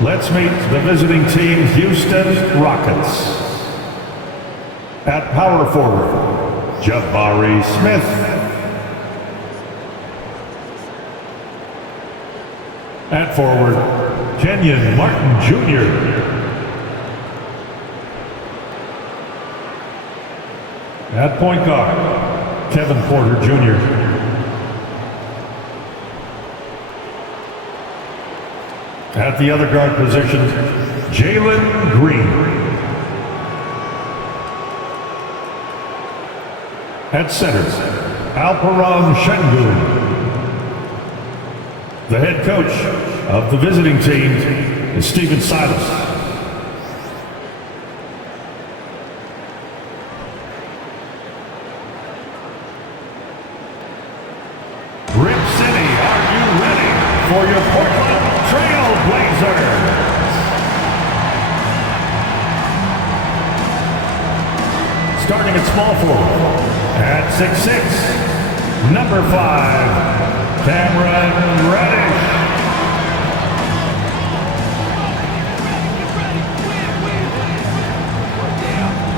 Let's meet the visiting team, Houston Rockets. At power forward, Jabari Smith. At forward, Kenyon Martin Jr. At point guard, Kevin Porter Jr. At the other guard position, Jalen Green. At center, Alperon Şengün. The head coach of the visiting team is Stephen Silas. Rip City, are you ready for your Portland Trail Blazers? Starting at small forward, at 6'6", number 5, Cameron Reddish.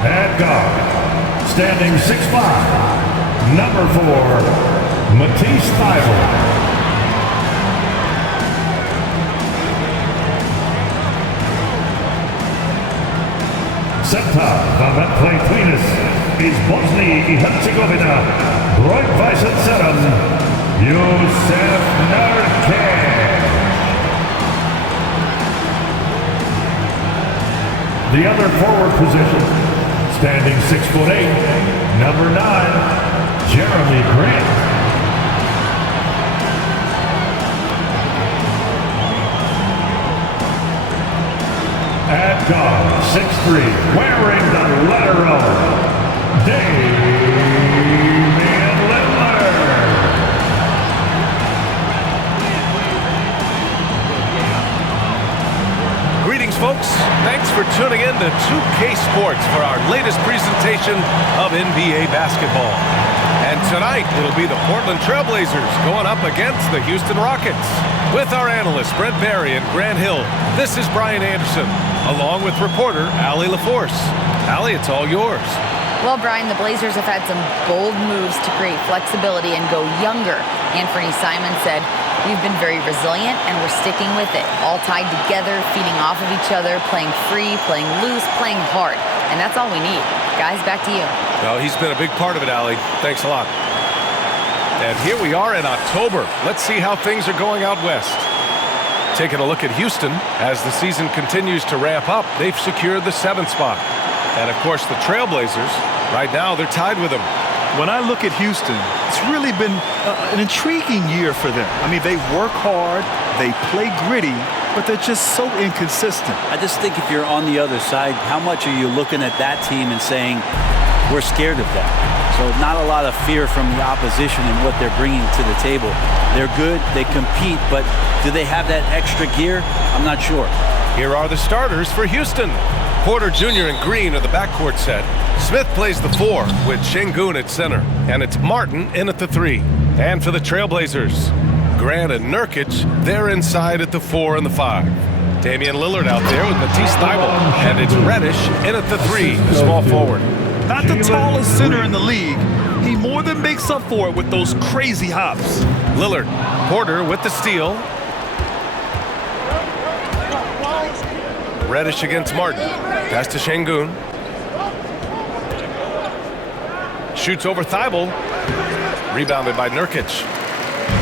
At guard, standing 6'5", number 4, Matisse Thybulle. Center, the cleanest is Bosnia and Herzegovina, Broik Weissen Serum, Yusuf Nurkic. The other forward position, standing 6'8", number 9, Jeremy Grant. At guard, 6'3", wearing the letter O, Damian Lillard. Greetings, folks. Thanks for tuning in to 2K Sports for our latest presentation of NBA basketball. And tonight, it'll be the Portland Trail Blazers going up against the Houston Rockets. With our analysts, Brent Barry and Grant Hill, this is Brian Anderson, along with reporter Allie LaForce. Allie, it's all yours. Well, Brian, the Blazers have had some bold moves to create flexibility and go younger. Anthony Simon said, "We've been very resilient and we're sticking with it. All tied together, feeding off of each other, playing free, playing loose, playing hard. And that's all we need." Guys, back to you. Well, he's been a big part of it, Allie. Thanks a lot. And here we are in October. Let's see how things are going out west. Taking a look at Houston, as the season continues to ramp up, they've secured the 7th spot. And of course, the Trailblazers, right now, they're tied with them. When I look at Houston, it's really been an intriguing year for them. I mean, they work hard, they play gritty, but they're just so inconsistent. I just think if you're on the other side, how much are you looking at that team and saying, we're scared of that? So not a lot of fear from the opposition and what they're bringing to the table. They're good, they compete, but do they have that extra gear? I'm not sure. Here are the starters for Houston. Porter Jr. and Green are the backcourt set. Smith plays the 4 with Şengün at center. And it's Martin in at the 3. And for the Trailblazers, Grant and Nurkic, they're inside at the 4 and the 5. Damian Lillard out there with Matisse Thybulle. And it's Reddish in at the 3, the small forward. Not the tallest center in the league. He more than makes up for it with those crazy hops. Lillard, Porter with the steal. Reddish against Martin. Pass to Şengün. Shoots over Thybulle. Rebounded by Nurkic.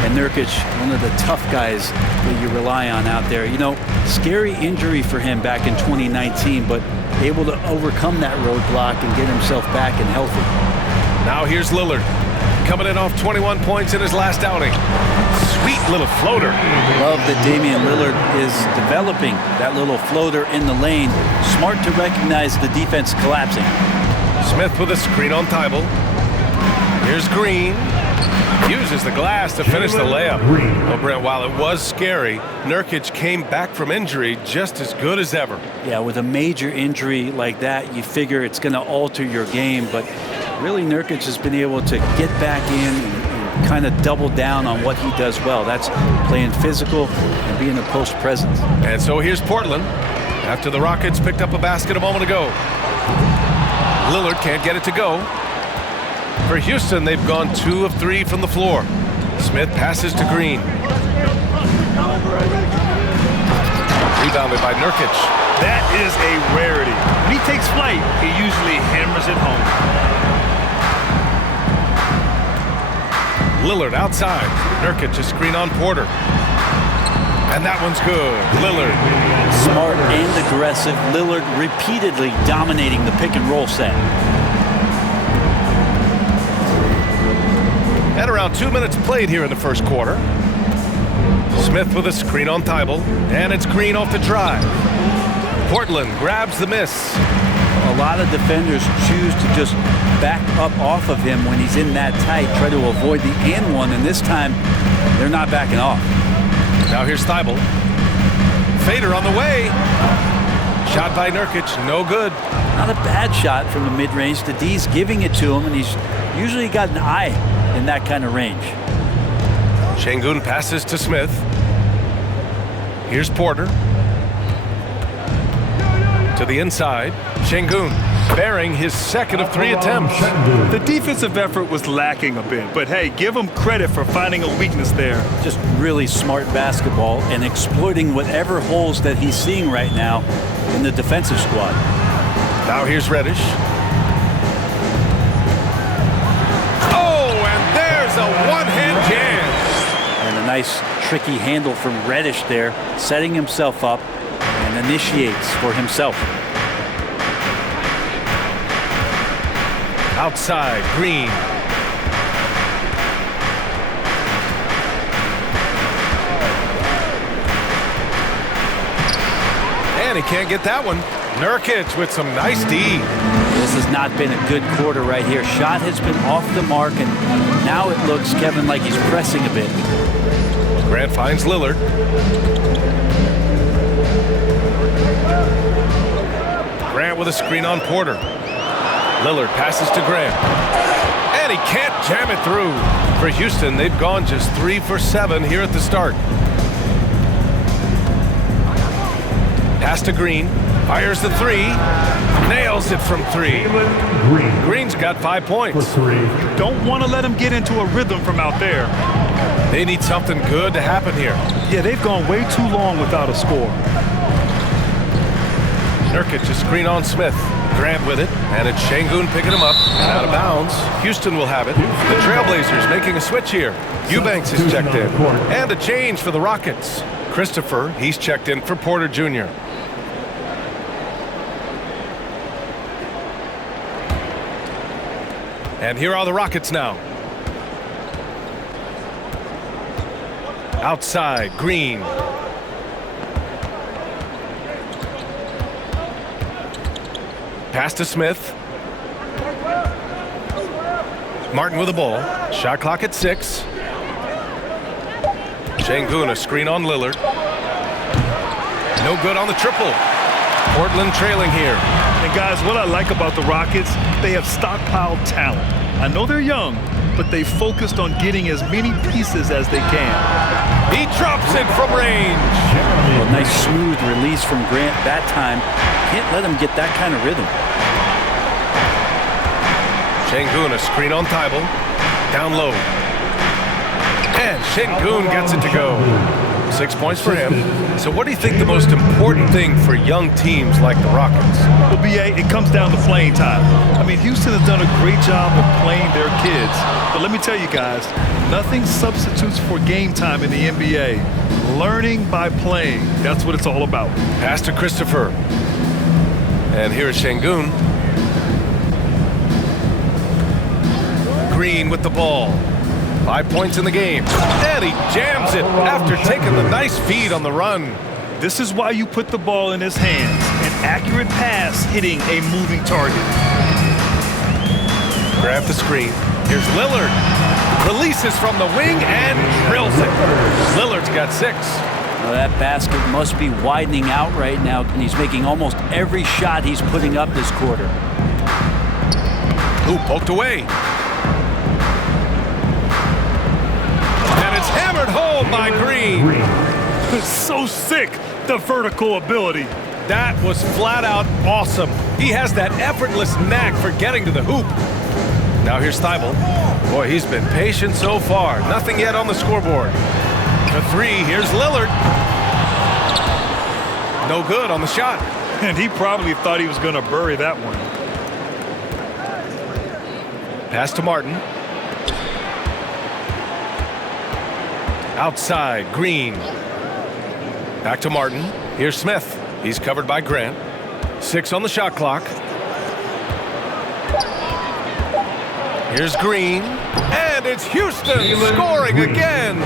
And Nurkic, one of the tough guys that you rely on out there. You know, scary injury for him back in 2019, but able to overcome that roadblock and get himself back and healthy. Now here's Lillard, coming in off 21 points in his last outing. Sweet little floater. Love that Damian Lillard is developing that little floater in the lane. Smart to recognize the defense collapsing. Smith with a screen on Thybulle. Here's Green. Uses the glass to finish the layup. Well, Brent, while it was scary, Nurkic came back from injury just as good as ever. Yeah, with a major injury like that, you figure it's going to alter your game, but really Nurkic has been able to get back in and kind of double down on what he does well. That's playing physical and being a post presence. And so here's Portland after the Rockets picked up a basket a moment ago. Lillard can't get it to go. For Houston, they've gone 2 of 3 from the floor. Smith passes to Green. Rebounded by Nurkic. That is a rarity. When he takes flight, he usually hammers it home. Lillard outside. Nurkic a screen on Porter. And that one's good. Lillard. Smart and aggressive. Lillard repeatedly dominating the pick and roll set. And around 2 minutes played here in the first quarter. Smith with a screen on Thibault, and it's Green off the drive. Portland grabs the miss. A lot of defenders choose to just back up off of him when he's in that tight, try to avoid the and one, and this time they're not backing off. Now here's Thibault. Fader on the way. Shot by Nurkic, no good. Not a bad shot from the mid-range. The D's giving it to him, and he's usually got an eye in that kind of range. Şengün passes to Smith. Here's Porter. To the inside. Şengün bearing his second of 3 attempts. The defensive effort was lacking a bit, but hey, give him credit for finding a weakness there. Just really smart basketball and exploiting whatever holes that he's seeing right now in the defensive squad. Now here's Reddish. Oh, and there's a one-hand jam. And a nice tricky handle from Reddish there, setting himself up and initiates for himself. Outside, Green. And he can't get that one. Nurkic with some nice D. This has not been a good quarter right here. Shot has been off the mark, and now it looks, Kevin, like he's pressing a bit. Grant finds Lillard. Grant with a screen on Porter. Lillard passes to Grant. And he can't jam it through. For Houston, they've gone just 3 for 7 here at the start. Pass to Green. Fires the 3. Nails it from 3. Green's got 5 points. Don't want to let him get into a rhythm from out there. They need something good to happen here. Yeah, they've gone way too long without a score. Nurkic a screen on Smith. Grant with it, and it's Şengün picking him up and out of bounds. Houston will have it. The Trailblazers making a switch here. Eubanks is checked in. And a change for the Rockets. Christopher, he's checked in for Porter Jr. And here are the Rockets now. Outside, Green. Pass to Smith. Martin with the ball. Shot clock at 6. Şengün a screen on Lillard. No good on the triple. Portland trailing here. And guys, what I like about the Rockets, they have stockpiled talent. I know they're young, but they focused on getting as many pieces as they can. He drops it from range. A nice smooth release from Grant that time. Can't let him get that kind of rhythm. Şengün a screen on Thibault. Down low. And Şengün gets it to go. 6 points for him. So what do you think the most important thing for young teams like the Rockets? Well, BA, it comes down to playing time. I mean, Houston has done a great job of playing their kids. But let me tell you guys, nothing substitutes for game time in the NBA. Learning by playing. That's what it's all about. Pass to Christopher. And here's Şengün. Green with the ball. 5 points in the game. And he jams it after taking the nice feed on the run. This is why you put the ball in his hands. An accurate pass hitting a moving target. Grab the screen. Here's Lillard. Releases from the wing and drills it. Lillard's got 6. Well, that basket must be widening out right now, and he's making almost every shot he's putting up this quarter. Ooh, poked away. Oh, my Green. So sick, the vertical ability. That was flat out awesome. He has that effortless knack for getting to the hoop. Now here's Thibault. Boy, he's been patient so far. Nothing yet on the scoreboard. The three, here's Lillard. No good on the shot. And he probably thought he was going to bury that one. Pass to Martin. Outside, Green. Back to Martin. Here's Smith. He's covered by Grant. 6 on the shot clock. Here's Green. And it's Houston scoring again.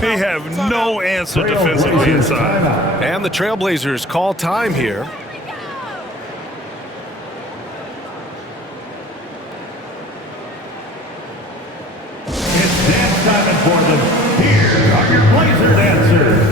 They have no answer defensively inside. And the Trailblazers call time here. It's dance time for them. Here are your Blazer dancers.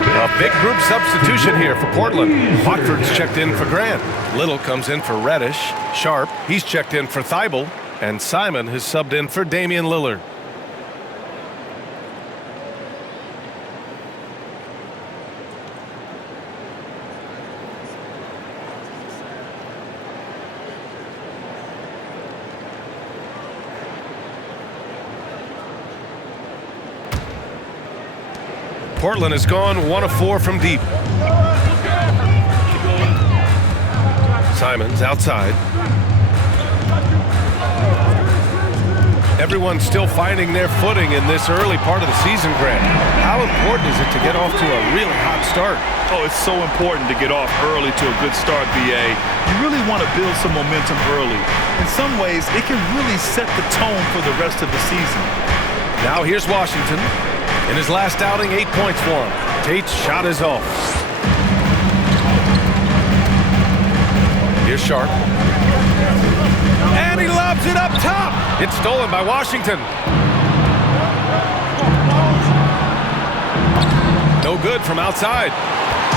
A big group substitution here for Portland. Watford's checked in for Grant. Little comes in for Reddish. Sharp, he's checked in for Thibault. And Simon has subbed in for Damian Lillard. Portland has gone 1 of 4 from deep. Simons outside. Everyone's still finding their footing in this early part of the season, Grant. How important is it to get off to a really hot start? Oh, it's so important to get off early to a good start, BA. You really want to build some momentum early. In some ways, it can really set the tone for the rest of the season. Now here's Washington. In his last outing, 8 points for him. Tate's shot is off. Here's Sharp. And he lobs it up top. It's stolen by Washington. No good from outside.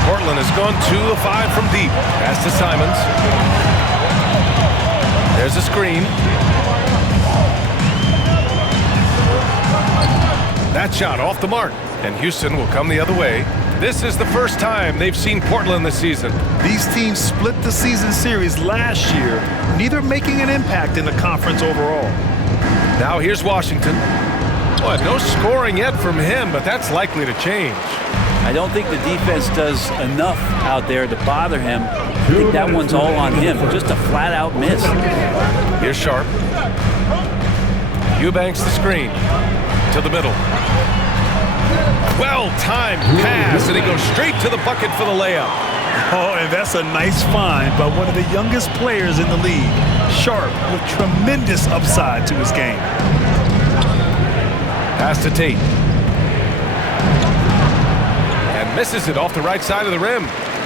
Portland has gone 2 of 5 from deep. Pass to Simons. There's a screen. That shot off the mark, and Houston will come the other way. This is the first time they've seen Portland this season. These teams split the season series last year, neither making an impact in the conference overall. Now here's Washington. Boy, no scoring yet from him, but that's likely to change. I don't think the defense does enough out there to bother him. I think that one's all on him. Just a flat-out miss. Here's Sharp. Eubanks the screen. To the middle. Well-timed pass, and he goes straight to the bucket for the layup. Oh, and that's a nice find by one of the youngest players in the league. Sharp with tremendous upside to his game. Pass to Tate. And misses it off the right side of the rim.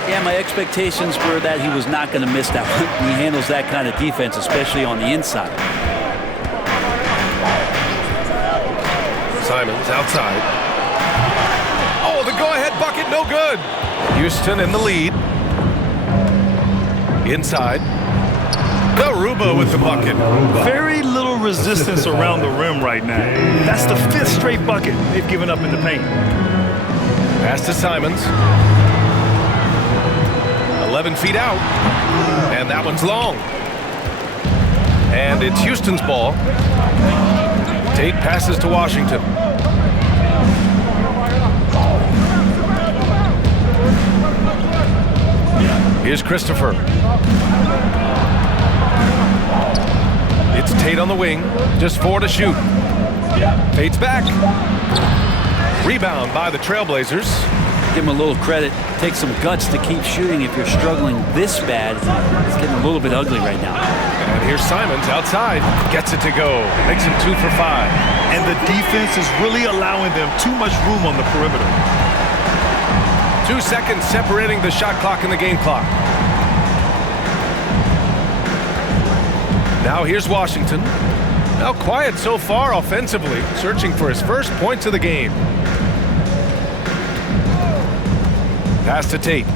Yeah, my expectations were that he was not going to miss that one. He handles that kind of defense, especially on the inside. Simons outside. Oh, the go-ahead bucket, no good. Houston in the lead. Inside. Garuba with the bucket. Very little resistance around the rim right now. That's the 5th straight bucket they've given up in the paint. Pass to Simons. 11 feet out. And that one's long. And it's Houston's ball. Tate passes to Washington. Here's Christopher. It's Tate on the wing. Just 4 to shoot. Tate's back. Rebound by the Trailblazers. Give him a little credit. Take some guts to keep shooting if you're struggling this bad. It's getting a little bit ugly right now. And here's Simons outside. Gets it to go. Makes him 2 for 5. And the defense is really allowing them too much room on the perimeter. 2 seconds separating the shot clock and the game clock. Now here's Washington. Now quiet so far offensively, searching for his first points of the game. Pass to Tate.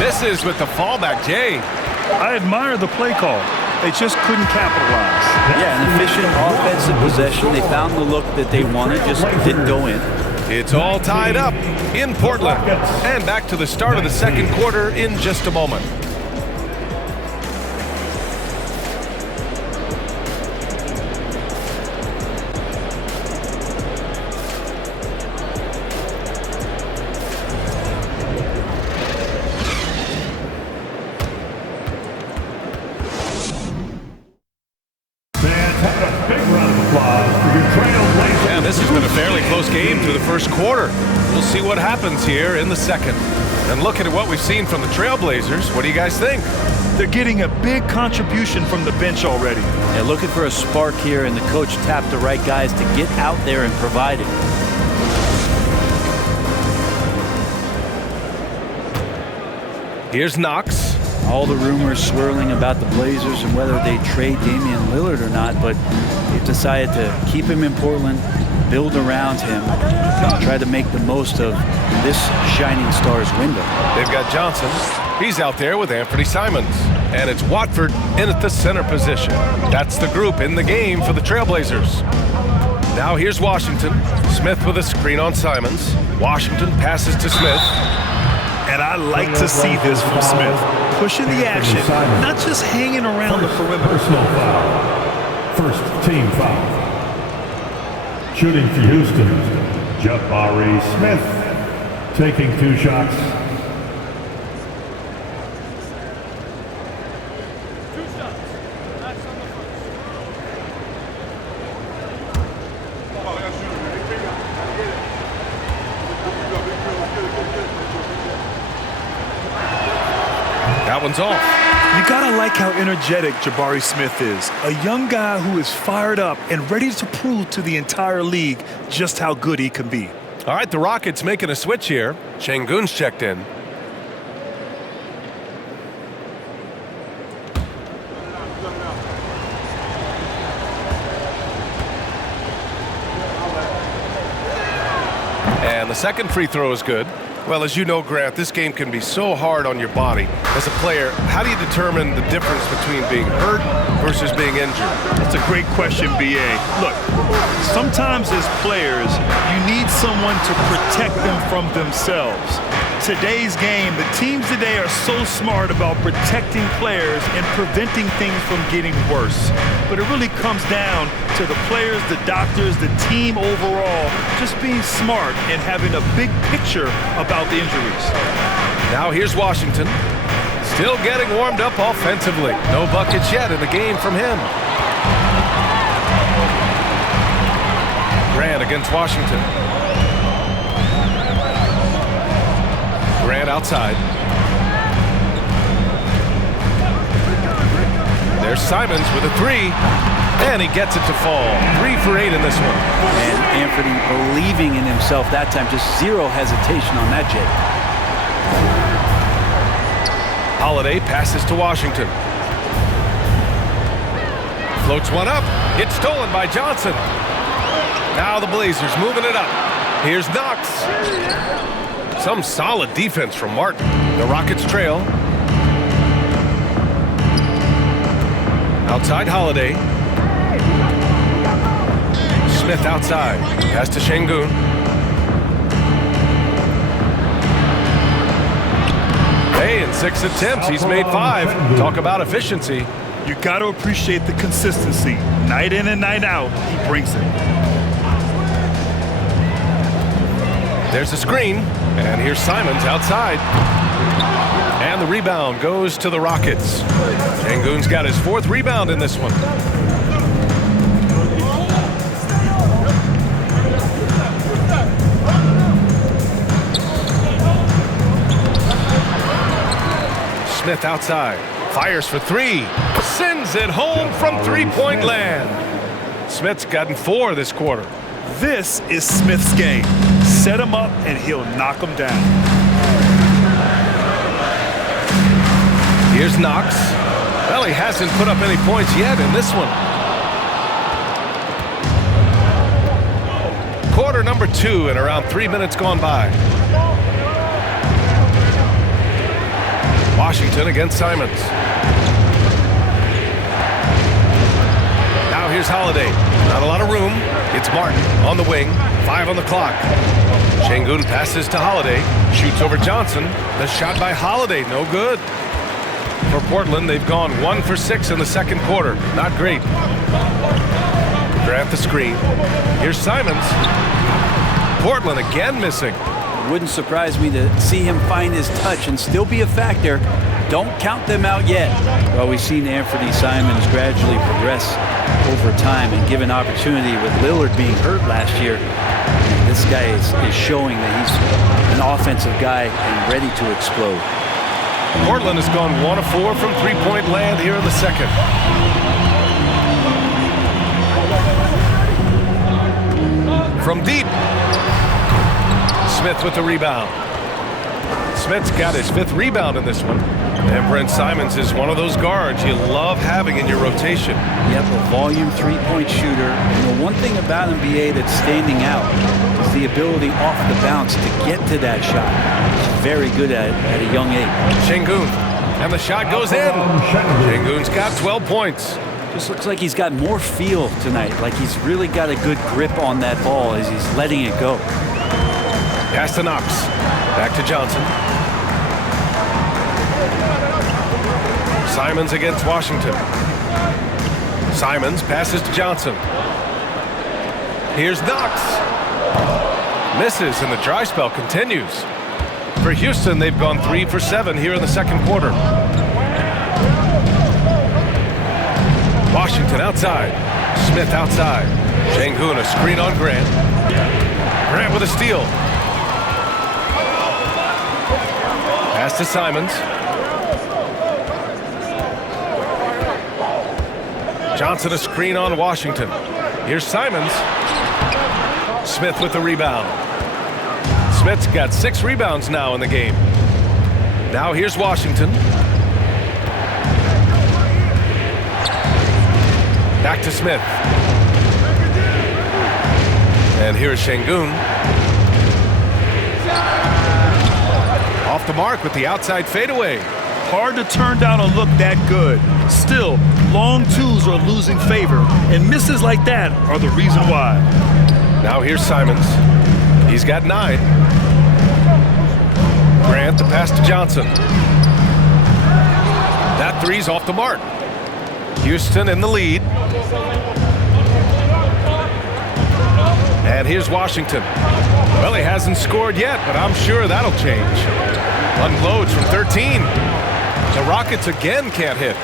Misses with the fallback, Jay. I admire the play call. They just couldn't capitalize. Yeah, an efficient offensive possession. They found the look that they wanted, just didn't go in. It's all tied up in Portland. And back to the start of the second quarter in just a moment. And this has been a fairly close game through the first quarter. We'll see what happens here in the second. And looking at what we've seen from the Trailblazers, what do you guys think? They're getting a big contribution from the bench already. They're looking for a spark here, and the coach tapped the right guys to get out there and provide it. Here's Knox. All the rumors swirling about the Blazers and whether they trade Damian Lillard or not, but they've decided to keep him in Portland, build around him, and try to make the most of this shining stars window. They've got Johnson. He's out there with Anthony Simons. And it's Watford in at the center position. That's the group in the game for the Trailblazers. Now here's Washington. Smith with a screen on Simons. Washington passes to Smith. And I like to see this from Smith. Pushing the action, not just hanging around the perimeter. Personal foul. First team foul. Shooting for Houston, Jabari Smith. Taking 2 shots. That one's off. You gotta like how energetic Jabari Smith is. A young guy who is fired up and ready to prove to the entire league just how good he can be. All right, the Rockets making a switch here. Şengün's checked in. And the second free throw is good. Well, as you know, Grant, this game can be so hard on your body. As a player, how do you determine the difference between being hurt versus being injured? That's a great question, B.A. Look, sometimes as players, you need someone to protect them from themselves. Today's game, the teams today are so smart about protecting players and preventing things from getting worse. But it really comes down to the players, the doctors, the team overall, just being smart and having a big picture about the injuries. Now here's Washington. Still getting warmed up offensively. No buckets yet in the game from him. Grant against Washington. Grant outside. There's Simons with a 3. And he gets it to fall. 3 for 8 in this one. And Anthony believing in himself that time. Just zero hesitation on that, Jay. Holiday passes to Washington. Floats one up. It's stolen by Johnson. Now the Blazers moving it up. Here's Knox. Some solid defense from Martin. The Rockets trail. Outside Holiday. Smith outside. Pass to Şengün. 6 attempts, he's made 5. Talk about efficiency. You got to appreciate the consistency. Night in and night out, he brings it. There's a screen, and here's Simons outside. And the rebound goes to the Rockets. Şengün's got his 4th rebound in this one. Smith outside, fires for 3, sends it home from three-point land. Smith's gotten 4 this quarter. This is Smith's game. Set him up and he'll knock him down. Here's Knox. Well, he hasn't put up any points yet in this one. Quarter number 2 and around 3 minutes gone by. Washington against Simons. Now here's Holiday. Not a lot of room. It's Martin on the wing. 5 on the clock. Şengün passes to Holiday. Shoots over Johnson. The shot by Holiday, no good. For Portland, they've gone 1 for 6 in the second quarter. Not great. Grant the screen. Here's Simons. Portland again missing. Wouldn't surprise me to see him find his touch and still be a factor. Don't count them out yet. Well, we've seen Anthony Simons gradually progress over time and given opportunity with Lillard being hurt last year. This guy is showing that he's an offensive guy and ready to explode. Portland has gone 1 of 4 from three-point land here in the second. From deep. Smith with the rebound. Smith's got his 5th rebound in this one. And Brent Simons is one of those guards you love having in your rotation. Yep, a volume three-point shooter. And the one thing about NBA that's standing out is the ability off the bounce to get to that shot. He's very good at a young age. Şengün, and the shot goes in. Şengün's got 12 points. Just looks like he's got more feel tonight, like he's really got a good grip on that ball as he's letting it go. Pass to Knox. Back to Johnson. Simons against Washington. Simons passes to Johnson. Here's Knox. Misses, and the dry spell continues. For Houston, they've gone 3 for 7 here in the second quarter. Washington outside. Smith outside. Şengün a screen on Grant. Grant with a steal. Pass to Simons. Johnson a screen on Washington. Here's Simons. Smith with the rebound. Smith's got 6 rebounds now in the game. Now here's Washington. Back to Smith. And here's Şengün. Off the mark with the outside fadeaway. Hard to turn down a look that good. Still, long twos are losing favor, and misses like that are the reason why. Now here's Simons. He's got 9. Grant the pass to Johnson. That 3's off the mark. Houston in the lead. And here's Washington. Well, he hasn't scored yet, but I'm sure that'll change. Unloads from 13. The Rockets again can't hit.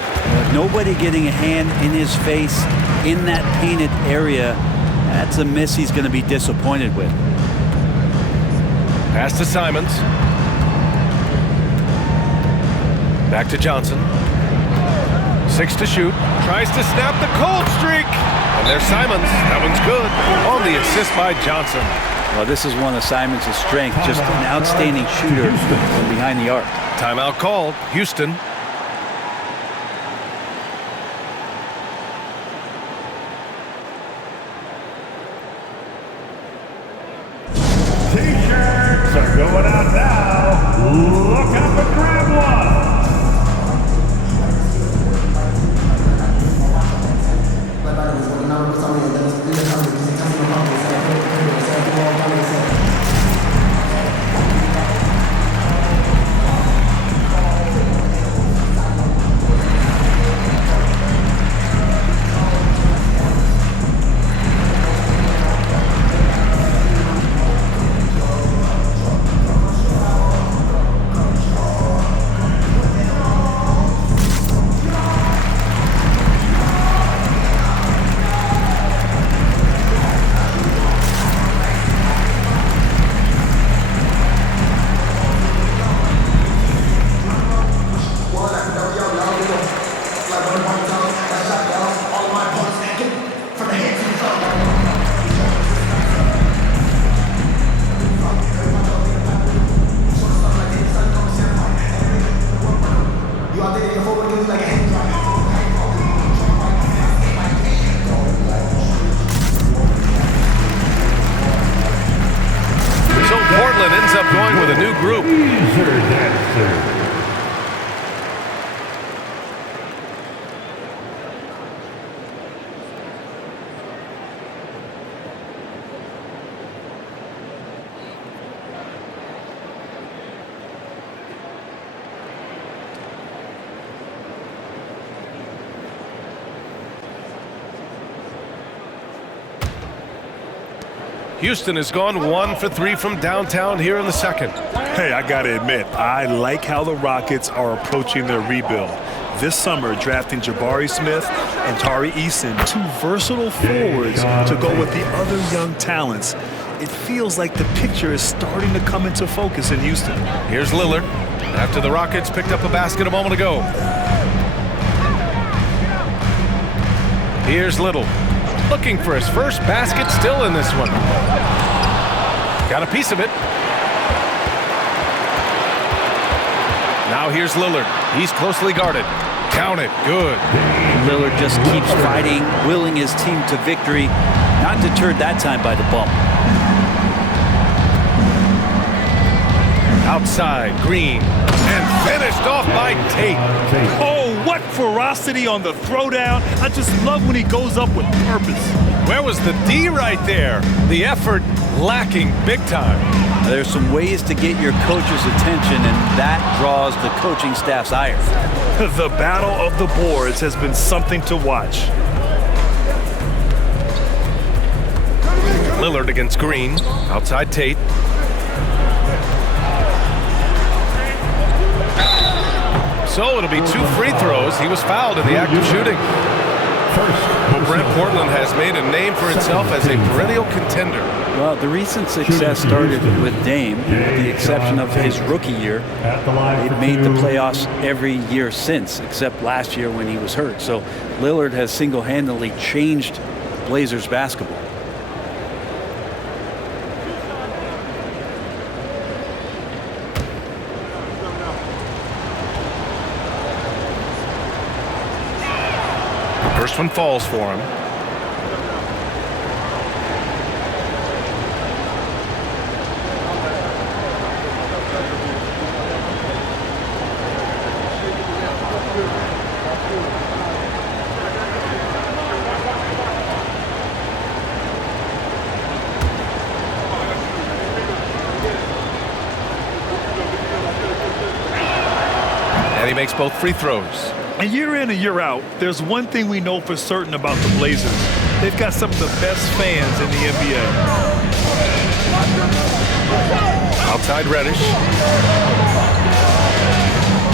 Nobody getting a hand in his face in that painted area. That's a miss he's going to be disappointed with. Pass to Simons. Back to Johnson. 6 to shoot. Tries to snap the cold streak. And there's Simons. That one's good. On the assist by Johnson. Well, this is one of Simons' strengths. Just an outstanding shooter from behind the arc. Timeout called. Houston. T-shirts are going out now. Look out and grab one. a new group. Laser dancer. Houston has gone 1 for 3 from downtown here in the second. Hey, I got to admit, I like how the Rockets are approaching their rebuild. This summer, drafting Jabari Smith and Tari Eason, two versatile forwards to go with the other young talents. It feels like the picture is starting to come into focus in Houston. Here's Lillard after the Rockets picked up a basket a moment ago. Here's Little. Looking for his first basket, still in this one. Got a piece of it. Now here's Lillard. He's closely guarded. Count it. Good. Lillard just keeps fighting, willing his team to victory. Not deterred that time by the bump. Outside, Green. And finished off by Tate. Oh, what ferocity on the throwdown. I just love when he goes up with purpose. Where was the D right there? The effort lacking big time. There's some ways to get your coach's attention, and that draws the coaching staff's ire. The battle of the boards has been something to watch. Lillard against Green. Outside Tate. So it'll be 2 free throws. He was fouled in the act of shooting. Well, Brent, Portland has made a name for itself as a perennial contender. Well, the recent success started with Dame, with the exception of his rookie year. They've made the playoffs every year since, except last year when he was hurt. So Lillard has single-handedly changed Blazers basketball. First one falls for him. And he makes both free throws. And year in and year out, there's one thing we know for certain about the Blazers. They've got some of the best fans in the NBA. Outside Reddish.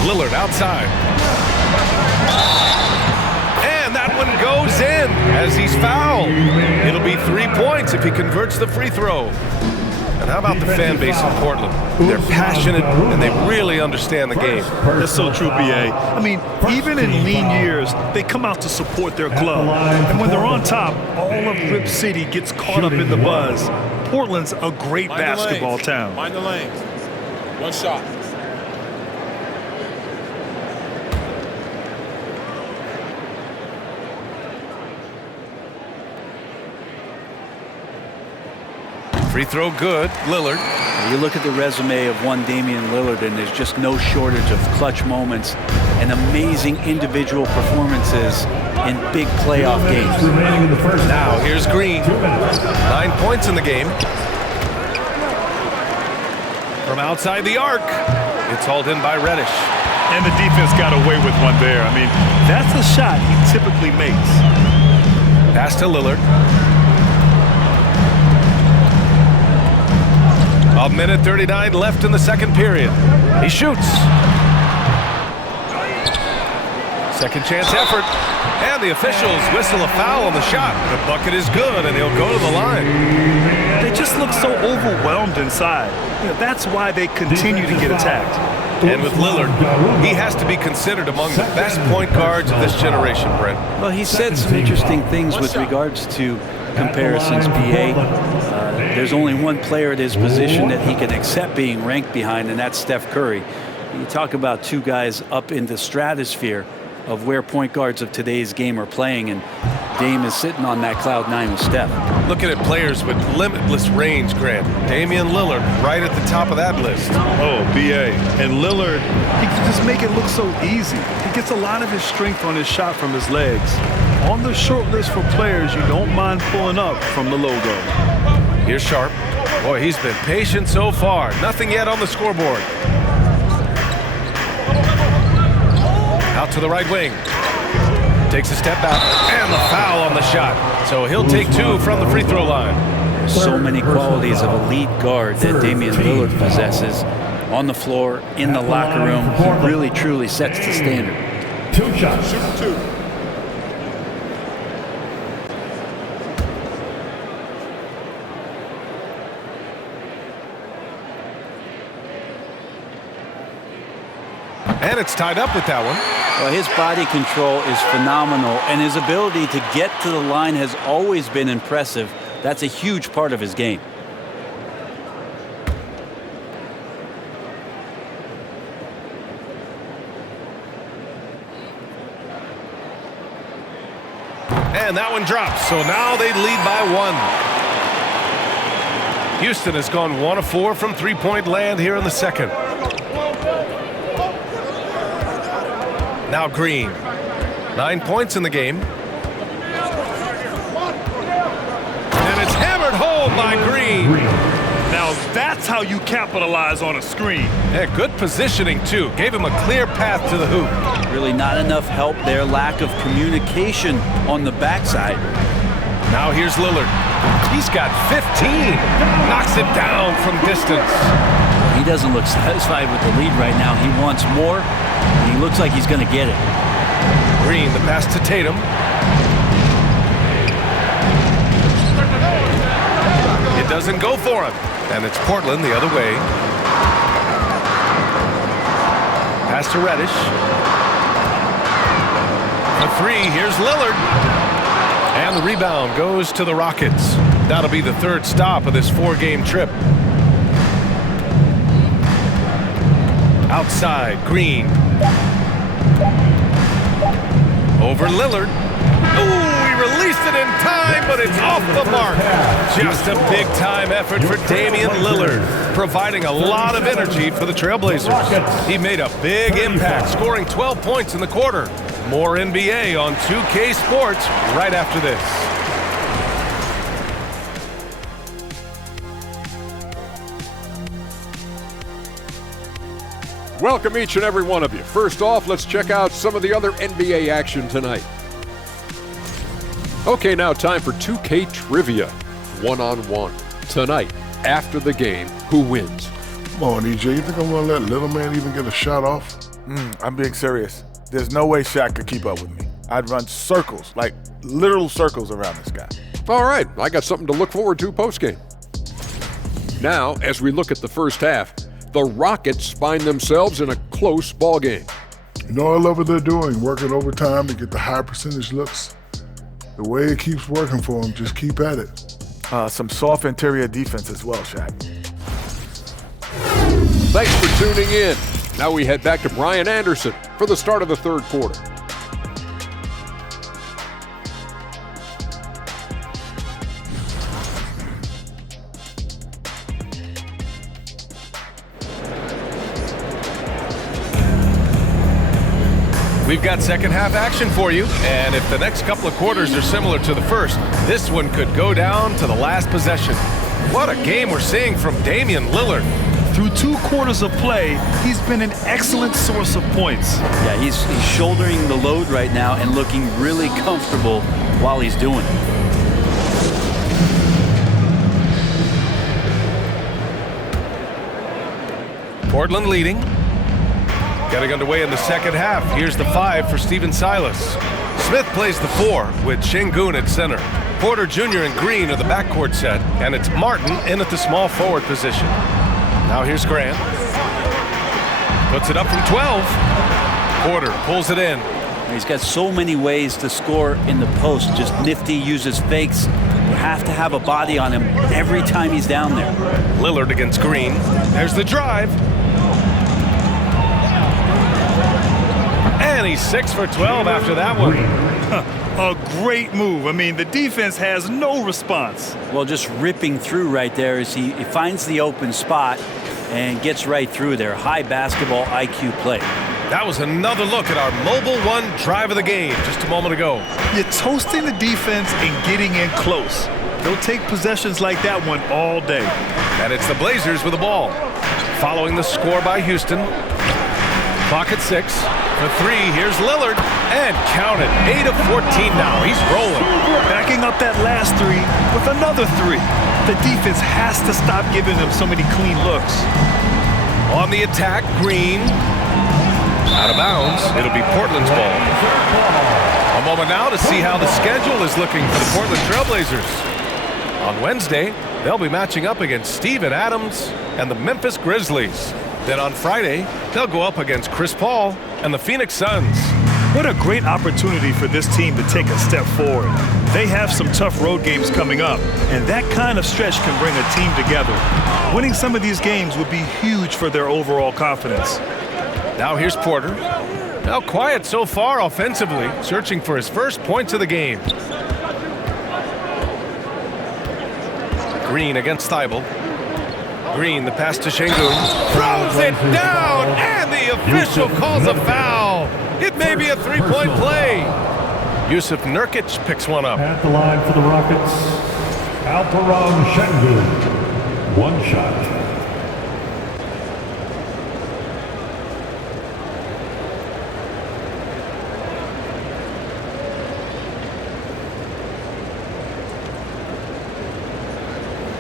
Lillard outside. And that one goes in as he's fouled. It'll be 3 points if he converts the free throw. And how about the fan base in Portland? They're passionate and they really understand the game. That's so true, B.A. I mean, even in lean years, they come out to support their club. And when they're on top, all of Rip City gets caught up in the buzz. Portland's a great basketball town. Mind the lanes. One shot. Free throw good. Lillard. You look at the resume of one Damian Lillard, and there's just no shortage of clutch moments and amazing individual performances in big playoff games. Now here's Green. 9 points in the game. From outside the arc. It's hauled in by Reddish. And the defense got away with one there. I mean, that's a shot he typically makes. Pass to Lillard. A minute 39 left in the second period. He shoots. Second chance effort. And the officials whistle a foul on the shot. The bucket is good, and he'll go to the line. They just look so overwhelmed inside. You know, that's why they continue to get attacked. And with Lillard, he has to be considered among the best point guards of this generation, Brent. Well, he said some interesting things with regards to comparisons, B.A. There's only one player at his position that he can accept being ranked behind, and that's Steph Curry. You talk about two guys up in the stratosphere of where point guards of today's game are playing, and Dame is sitting on that cloud 9 with Steph. Looking at players with limitless range, Grant. Damian Lillard right at the top of that list. Oh, BA. And Lillard, he can just make it look so easy. He gets a lot of his strength on his shot from his legs. On the short list for players you don't mind pulling up from the logo. Here's Sharp. Boy, he's been patient so far. Nothing yet on the scoreboard. Out to the right wing. Takes a step back, and the foul on the shot. So he'll take 2 from the free throw line. So many qualities of elite guard that Damian Lillard possesses on the floor, in the locker room. He really, truly sets the standard. 2 shots. Shoot 2. And it's tied up with that one. Well, his body control is phenomenal, and his ability to get to the line has always been impressive. That's a huge part of his game. And that one drops, so now they lead by 1. Houston has gone 1 of 4 from three-point land here in the second. Now Green. 9 points in the game. And it's hammered home by Green. Now that's how you capitalize on a screen. Yeah, good positioning, too. Gave him a clear path to the hoop. Really not enough help there. Lack of communication on the backside. Now here's Lillard. He's got 15. Knocks it down from distance. He doesn't look satisfied with the lead right now. He wants more. He looks like he's going to get it. Green, the pass to Tatum. It doesn't go for him. And it's Portland the other way. Pass to Reddish. The 3, here's Lillard. And the rebound goes to the Rockets. That'll be the 3rd stop of this 4-game trip. Outside, Green. Over Lillard. Ooh, he released it in time, but it's off the mark. Just a big-time effort for Damian Lillard, providing a lot of energy for the Trailblazers. He made a big impact, scoring 12 points in the quarter. More NBA on 2K Sports right after this. Welcome each and every one of you. First off, let's check out some of the other NBA action tonight. Okay, now time for 2K Trivia. One-on-one. Tonight, after the game, who wins? Come on, EJ. You think I'm going to let little man even get a shot off? I'm being serious. There's no way Shaq could keep up with me. I'd run circles, like literal circles around this guy. All right, I got something to look forward to postgame. Now, as we look at the first half, the Rockets find themselves in a close ball game. You know, I love what they're doing, working overtime to get the high percentage looks. The way it keeps working for them, just keep at it. Some soft interior defense as well, Shaq. Thanks for tuning in. Now we head back to Brian Anderson for the start of the 3rd quarter. We've got second half action for you, and if the next couple of quarters are similar to the first, this one could go down to the last possession. What a game we're seeing from Damian Lillard. Through 2 quarters of play, he's been an excellent source of points. Yeah, he's shouldering the load right now and looking really comfortable while he's doing it. Portland leading. Getting underway in the second half. Here's the 5 for Stephen Silas. Smith plays the 4 with Şengün at center. Porter Jr. and Green are the backcourt set, and it's Martin in at the small forward position. Now here's Grant. Puts it up from 12. Porter pulls it in. He's got so many ways to score in the post. Just nifty, uses fakes. You have to have a body on him every time he's down there. Lillard against Green. There's the drive. And he's 6 for 12 after that one. A great move. I mean, the defense has no response. Well, just ripping through right there as he finds the open spot and gets right through there. High basketball IQ play. That was another look at our Mobile One drive of the game just a moment ago. You're toasting the defense and getting in close. They'll take possessions like that one all day. And it's the Blazers with the ball. Following the score by Houston. Clock at 6. For 3, here's Lillard. And count it. 8 of 14 now. He's rolling. Backing up that last 3 with another 3. The defense has to stop giving them so many clean looks. On the attack, Green. Out of bounds. It'll be Portland's ball. A moment now to see how the schedule is looking for the Portland Trailblazers. On Wednesday, they'll be matching up against Steven Adams and the Memphis Grizzlies. Then on Friday, they'll go up against Chris Paul and the Phoenix Suns. What a great opportunity for this team to take a step forward. They have some tough road games coming up, and that kind of stretch can bring a team together. Winning some of these games would be huge for their overall confidence. Now here's Porter. Now quiet so far offensively, searching for his first points of the game. Green against Thibault. Green, the pass to Şengün. Throws it down, and the official calls a foul. It may be a three-point play. Yusuf Nurkic picks one up. At the line for the Rockets, Alperen Şengün. One shot.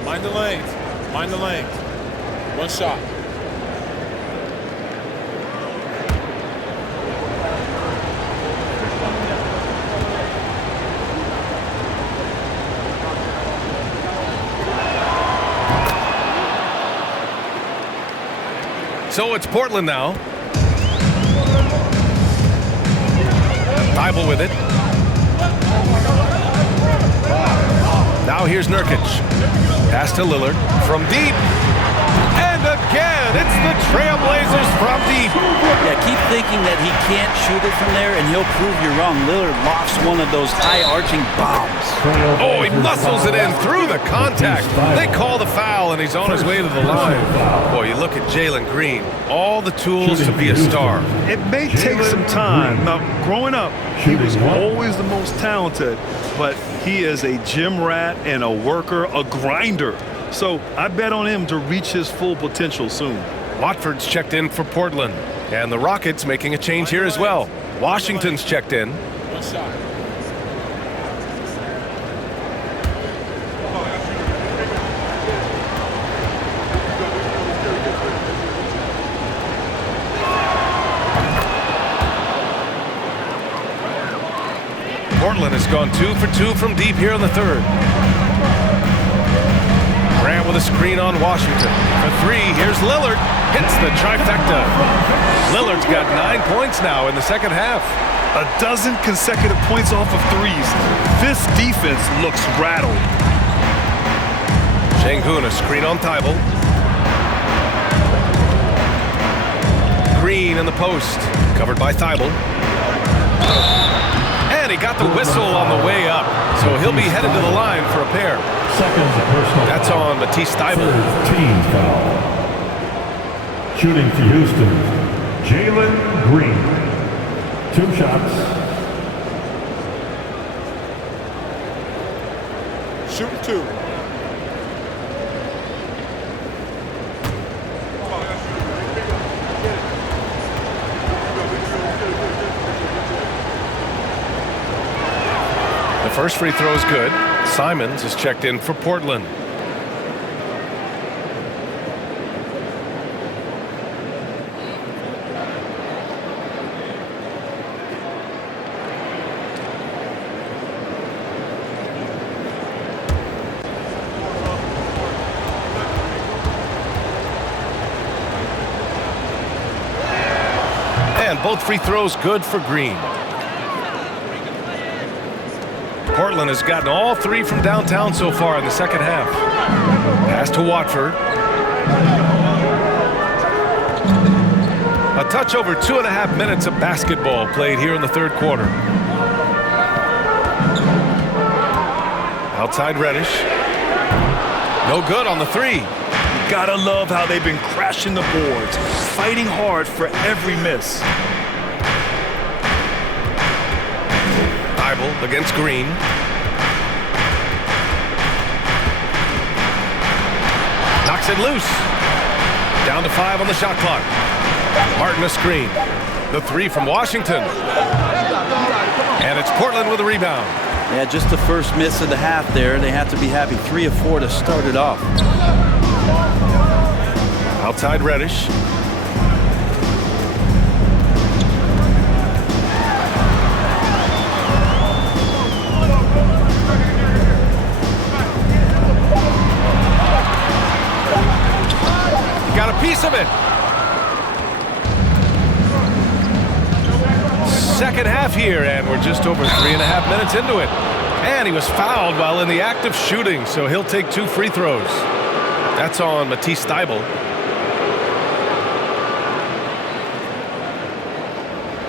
Mind the lanes. Mind the lanes. One shot. So it's Portland now. Thibault with it. Now here's Nurkic. Pass to Lillard from deep. And again, it's the Trailblazers from deep. Yeah, keep thinking that he can't shoot it from there, and he'll prove you wrong. Lillard lofts one of those high-arching bombs. Oh, he muscles it in through the contact. They call the foul, and he's on his way to the line. Boy, you look at Jalen Green. All the tools to be a star. It may take some time. Now, growing up, he was always the most talented, but he is a gym rat and a worker, a grinder. So I bet on him to reach his full potential soon. Watford's checked in for Portland. And the Rockets making a change here as well. Washington's checked in. One shot. Portland has gone 2 for 2 from deep here in the third. Grant with a screen on Washington. For 3, here's Lillard. Hits the trifecta. Lillard's got 9 points now in the second half. 12 consecutive points off of threes. This defense looks rattled. Şengün, a screen on Thibault. Green in the post. Covered by Thibault. And he got the whistle on the way up. So he'll be headed to the line for a pair. Second personal. That's on Matisse Thybulle. Third team foul. Shooting for Houston, Jalen Green. 2 shots. Shoot 2. The first free throw is good. Simons is checked in for Portland. And both free throws good for Green. Portland has gotten all 3 from downtown so far in the second half. Pass to Watford. A touch over 2.5 minutes of basketball played here in the third quarter. Outside Reddish. No good on the three. Gotta love how they've been crashing the boards, fighting hard for every miss. Thibault against Green. Knocks it loose. Down to 5 on the shot clock. Martin a screen. The three from Washington. And it's Portland with a rebound. Yeah, just the first miss of the half there. They have to be happy. 3 of 4 to start it off. Outside Reddish. Got a piece of it. Second half here, and we're just over 3.5 minutes into it. And he was fouled while in the act of shooting, so he'll take 2 free throws. That's on Matisse Thibault.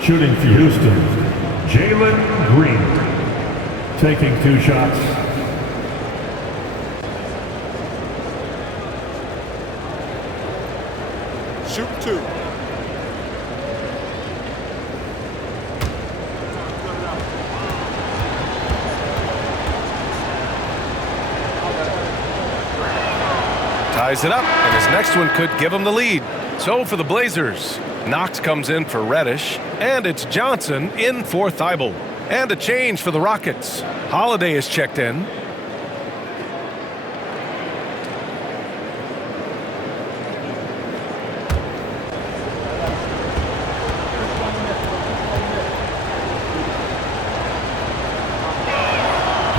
Shooting for Houston, Jalen Green. Taking 2 shots. Shoot 2. Ties it up, and his next one could give him the lead. So for the Blazers, Knox comes in for Reddish, and it's Johnson in for Thibault. And a change for the Rockets. Holiday is checked in.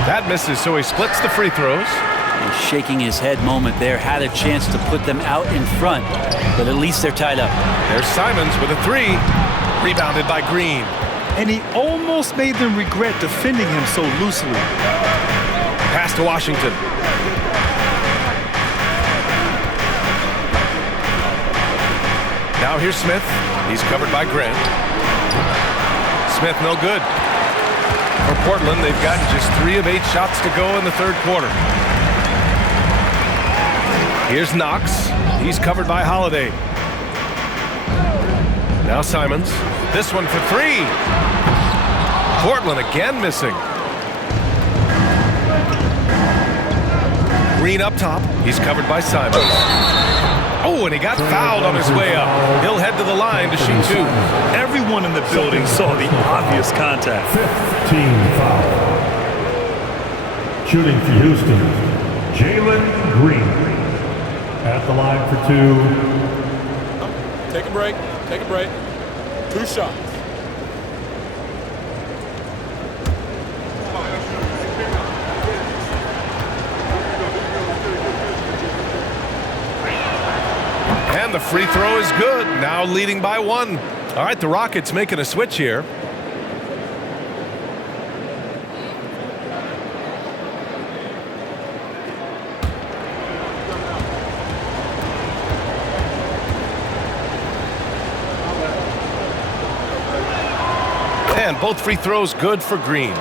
That misses, so he splits the free throws. And shaking his head moment there. Had a chance to put them out in front, but at least they're tied up. There's Simons with a 3. Rebounded by Green. And he almost made them regret defending him so loosely. Pass to Washington. Now here's Smith. He's covered by Grant. Smith no good. For Portland, they've gotten just 3 of 8 shots to go in the third quarter. Here's Knox. He's covered by Holiday. Now Simons. This one for 3. Portland again missing. Green up top. He's covered by Simons. Oh, and he got fouled on his way up. He'll head to the line to shoot 2. Everyone in the building saw the obvious contact. 15 foul. Shooting for Houston, Jalen Green. At the line for 2. Take a break. Take a break. 2 shots. And the free throw is good. Now leading by 1. All right, the Rockets making a switch here. And both free throws good for Green.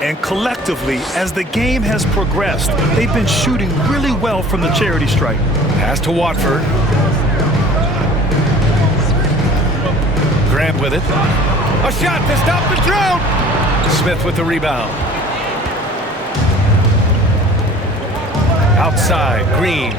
And collectively, as the game has progressed, they've been shooting really well from the charity stripe. Pass to Watford. Grant with it. A shot to stop the drought. Smith with the rebound. Outside, Green.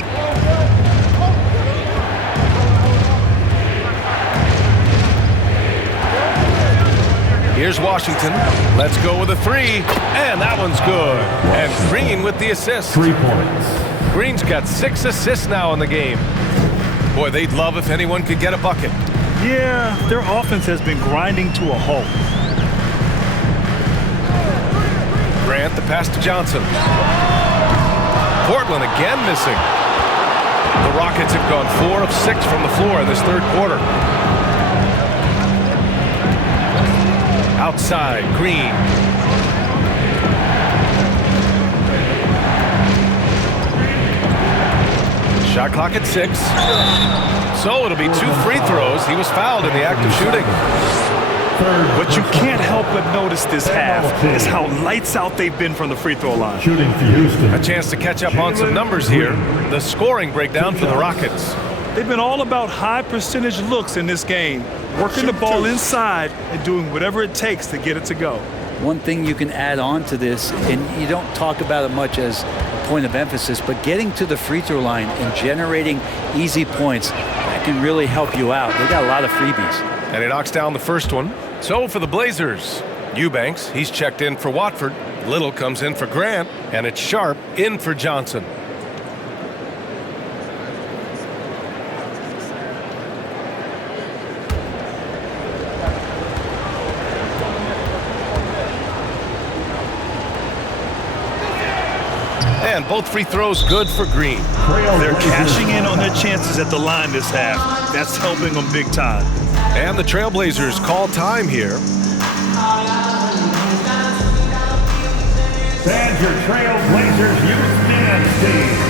Here's Washington. Let's go with a 3. And that one's good. And Green with the assist. 3 points. Green's got 6 assists now in the game. Boy, they'd love if anyone could get a bucket. Yeah, their offense has been grinding to a halt. Grant, the pass to Johnson. Portland again missing. The Rockets have gone 4 of 6 from the floor in this third quarter. Outside, Green. Shot clock at 6. So it'll be 2 free throws. He was fouled in the act of shooting. What you can't help but notice this half is how lights out they've been from the free throw line. Shooting for Houston. A chance to catch up on some numbers here. The scoring breakdown for the Rockets. They've been all about high percentage looks in this game, working the ball inside and doing whatever it takes to get it to go. One thing you can add on to this, and you don't talk about it much as a point of emphasis, but getting to the free throw line and generating easy points, that can really help you out. They got a lot of freebies. And he knocks down the first one. So for the Blazers, Eubanks, he's checked in for Watford. Little comes in for Grant, and it's Sharp in for Johnson. And both free throws good for Green. They're cashing in on their chances at the line this half. That's helping them big time. And the Trailblazers call time here. Fans, your Trailblazers, you stand, Steve.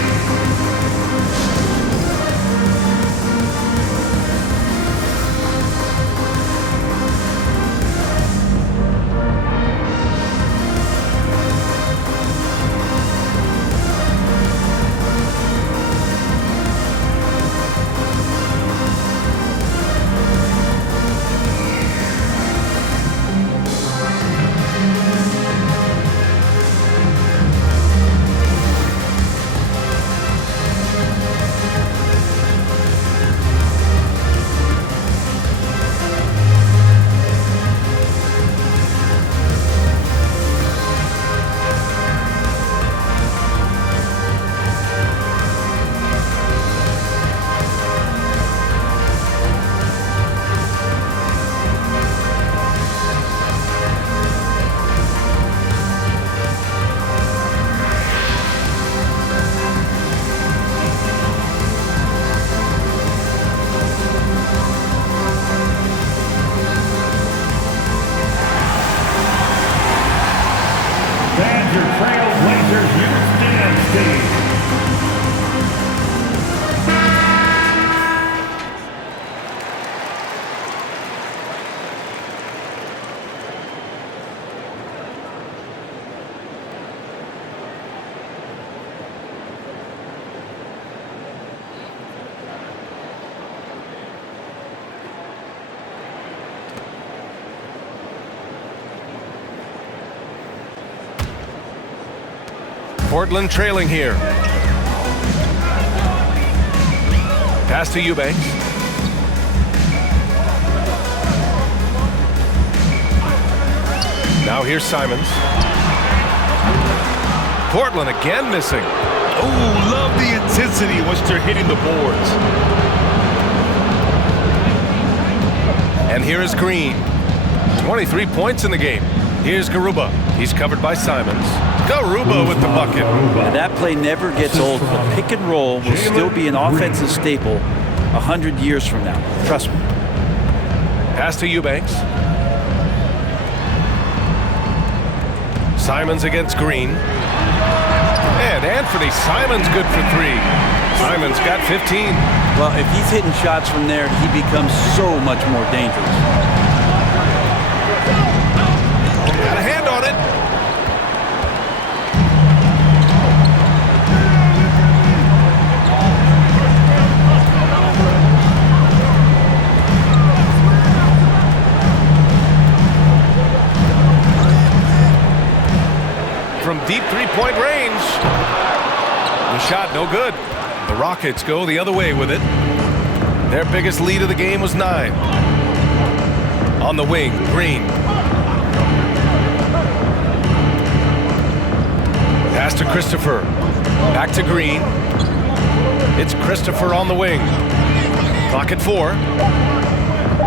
Portland trailing here. Pass to Eubanks. Now here's Simons. Portland again missing. Oh, love the intensity once they're hitting the boards. And here is Green. 23 points in the game. Here's Garuba. He's covered by Simons. Garuba with the bucket. And that play never gets old. The pick and roll will still be an offensive staple 100 years from now. Trust me. Pass to Eubanks. Simons against Green. And Anthony Simons good for three. Simons got 15. Well, if he's hitting shots from there, he becomes so much more dangerous. Got a hand on it. From deep three-point range. The shot no good. The Rockets go the other way with it. Their biggest lead of the game was 9. On the wing, Green. Pass to Christopher. Back to Green. It's Christopher on the wing. Clock at 4.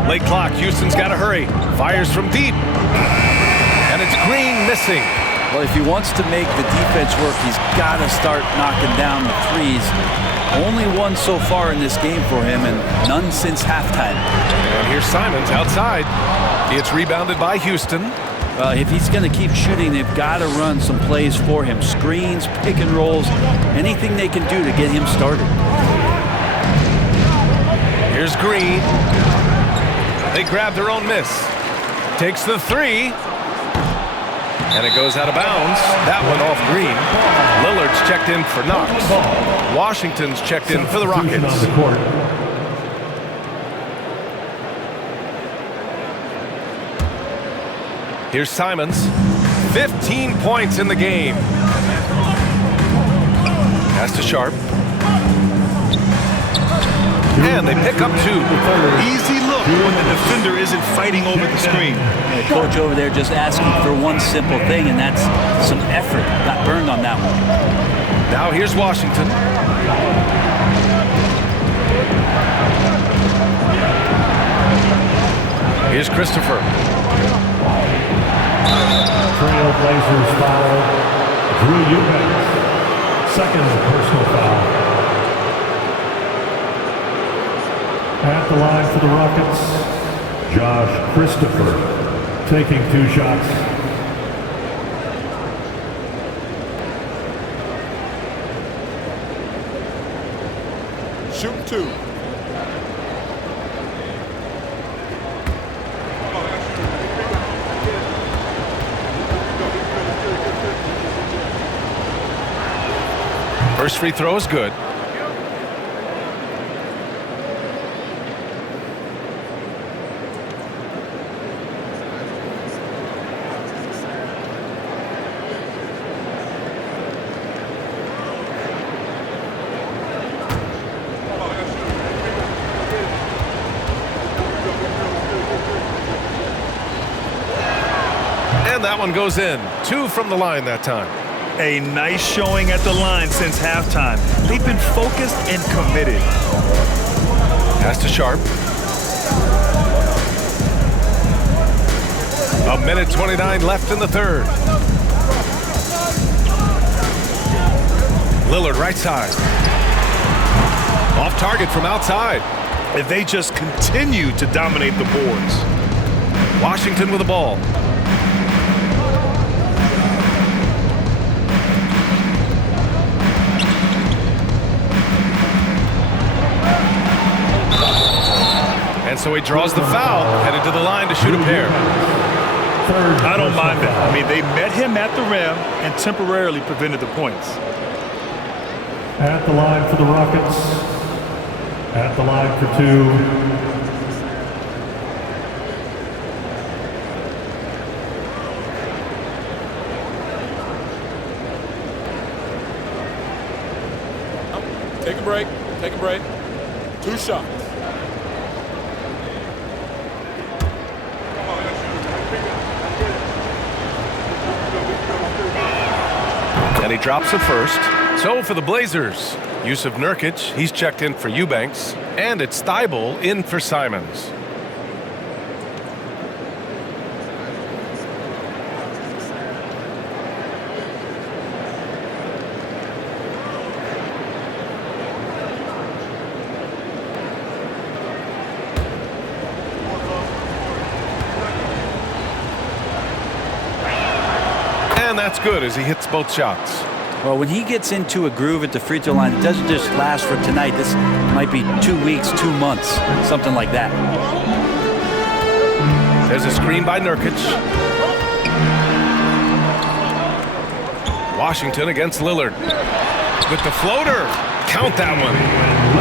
Late clock. Houston's got to hurry. Fires from deep. And it's Green missing. Well, if he wants to make the defense work, he's got to start knocking down the threes. Only one so far in this game for him, and none since halftime. And here's Simons outside. It's rebounded by Houston. Well, if he's going to keep shooting, they've got to run some plays for him. Screens, pick and rolls, anything they can do to get him started. Here's Green. They grab their own miss. takes the three. And it goes out of bounds. That one off green. Lillard's checked in for Knox. Washington's checked in for the Rockets. Here's Simons. 15 points in the game. Pass to Sharp. And they pick up 2. Easy look when the defender isn't fighting over the screen. The coach over there just asking for one simple thing, and that's some effort. Got burned on that one. Now here's Washington. Here's Christopher. Trailblazers foul. Drew Eubanks. Second personal foul. At the line for the Rockets, Josh Christopher taking 2 shots. Shoot 2. First free throw is good. And that one goes in. 2 from the line that time. A nice showing at the line since halftime. They've been focused and committed. Pass to Sharp. A minute 29 left in the third. Lillard right side. Off target from outside. If they just continue to dominate the boards. Washington with the ball. And so he draws the foul, headed to the line to shoot a pair. I don't mind that. I mean, they met him at the rim and temporarily prevented the points. At the line for the Rockets. At the line for 2. Take a break. Take a break. 2 shots. And he drops the first. So for the Blazers, Yusuf Nurkic, he's checked in for Eubanks. And it's Thibault in for Simons. And that's good as he hits both shots. Well, when he gets into a groove at the free throw line, it doesn't just last for tonight. This might be 2 weeks, 2 months, something like that. There's a screen by Nurkic. Washington against Lillard. With the floater. Count that one.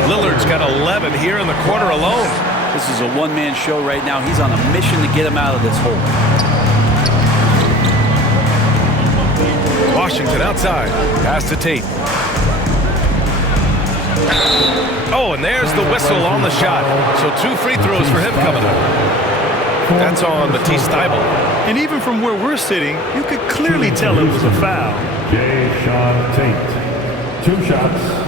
Lillard's got 11 here in the quarter alone. This is a one-man show right now. He's on a mission to get him out of this hole. Washington outside. Pass to Tate. Oh, and there's the whistle on the shot. So 2 free throws for him coming up. That's on Matisse Thibault. And even from where we're sitting, you could clearly tell it was a foul. Jay Sean Tate. 2 shots.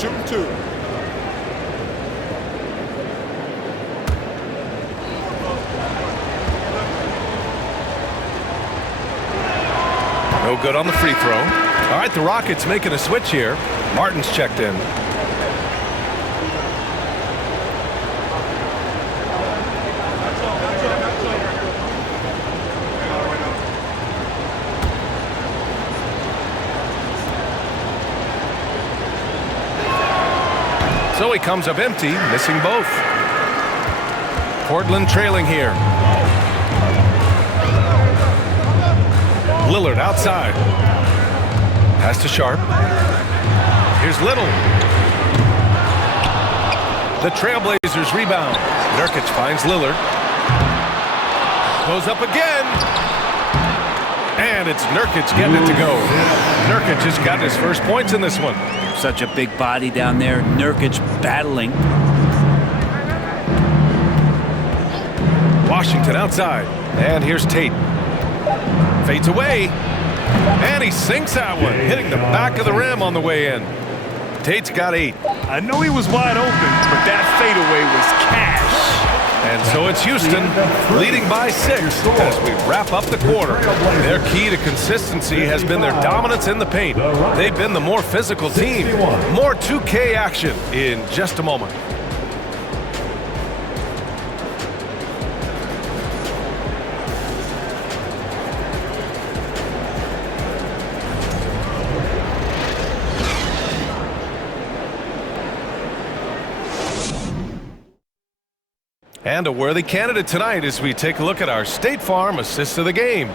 Shooting 2. No good on the free throw. All right, the Rockets making a switch here. Martin's checked in. So he comes up empty, missing both. Portland trailing here. Lillard outside. Pass to Sharp. Here's Little. The Trailblazers rebound. Nurkic finds Lillard. Goes up again. And it's Nurkic getting it to go. Nurkic has gotten his first points in this one. Such a big body down there. Nurkic battling. Washington outside. And here's Tate. Fades away. And he sinks that one, hitting the back of the rim on the way in. Tate's got 8. I know he was wide open, but that fadeaway was cash. And so it's Houston leading by 6 as we wrap up the quarter. Their key to consistency has been their dominance in the paint. They've been the more physical team. More 2K action in just a moment. And a worthy candidate tonight as we take a look at our State Farm assist of the game.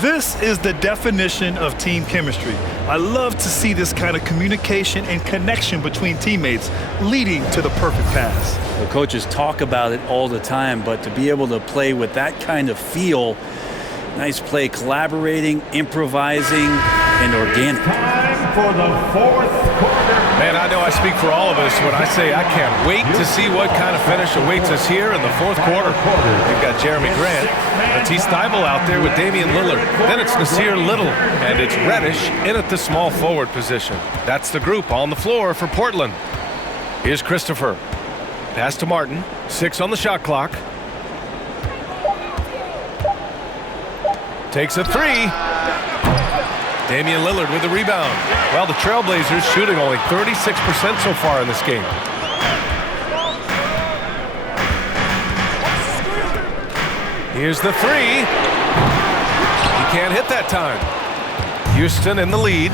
This is the definition of team chemistry. I love to see this kind of communication and connection between teammates leading to the perfect pass. The coaches talk about it all the time, but to be able to play with that kind of feel, nice play, collaborating, improvising, and organic. Time for the fourth quarter. Man, I know I speak for all of us when I say I can't wait to see what kind of finish awaits us here in the fourth quarter. We've got Jeremy Grant, Matisse Thybulle out there with Damian Lillard. Then it's Nasir Little, and it's Reddish in at the small forward position. That's the group on the floor for Portland. Here's Christopher. Pass to Martin. 6 on the shot clock. Takes a 3. Damian Lillard with the rebound. Well, the Trailblazers shooting only 36% so far in this game. Here's the 3. He can't hit that time. Houston in the lead.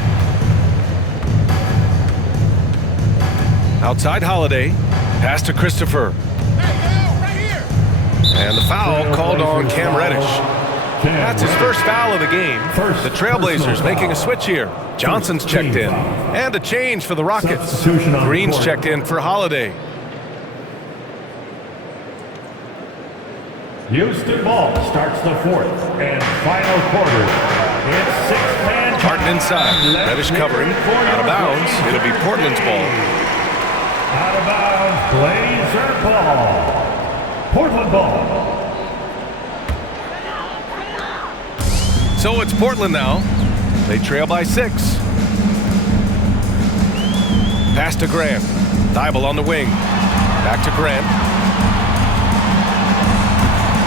Outside Holiday. Pass to Christopher. And the foul called on Cam Reddish. That's his first foul of the game. The Trailblazers making a switch here. Johnson's checked in. And a change for the Rockets. Green's checked in for Holiday. Houston ball starts the fourth and final quarter. It's 6-man. Martin inside. Reddish covering. Out of bounds. It'll be Portland's ball. Out of bounds. Blazer ball. Portland ball. So it's Portland now. They trail by 6. Pass to Grant. Thybulle on the wing. Back to Grant.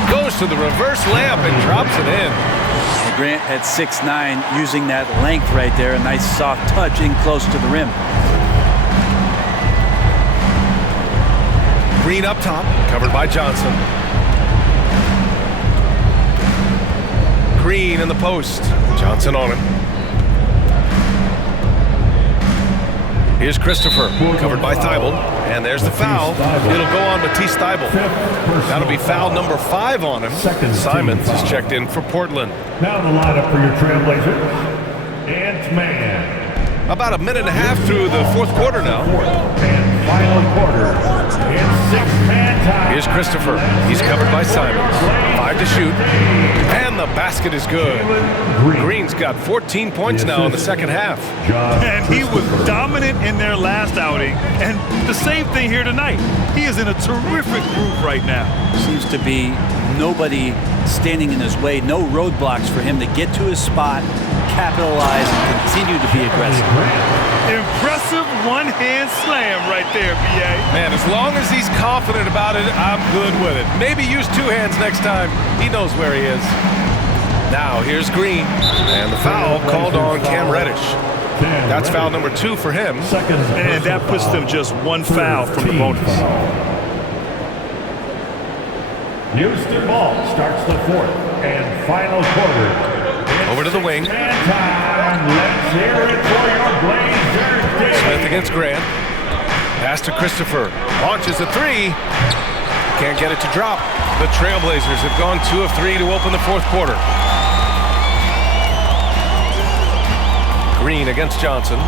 Goes to the reverse layup and drops it in. Grant at 6'9", using that length right there. A nice soft touch in close to the rim. Green up top, covered by Johnson. Green in the post. Johnson on him. Here's Christopher, covered by Thybulle. And there's the foul. It'll go on Matisse Thybulle. That'll be foul number 5 on him. Simons is checked in for Portland. Now the lineup for your Trailblazers. Ant-Man. About a minute and a half through the fourth quarter now. And final quarter. It's 6-man time. Here's Christopher. He's covered by Simons. 5 to shoot. And the basket is good. Green's got 14 points now in the second half. And he was dominant in their last outing. And the same thing here tonight. He is in a terrific groove right now. Seems to be nobody standing in his way. No roadblocks for him to get to his spot, capitalize, and continue to be aggressive. Impressive one-hand slam right there, B.A. Man, as long as he's confident about it, I'm good with it. Maybe use 2 hands next time. He knows where he is. Now, here's Green. And the foul called on Cam Reddish. That's foul number 2 for him. And that puts them just 1 foul from the bonus. Houston ball starts the fourth and final quarter. Over to the wing. Time. Let's hear it for your Blazers. Smith against Grant. Pass to Christopher. Launches a three. Can't get it to drop. The Trailblazers have gone 2 of 3 to open the fourth quarter. Green against Johnson.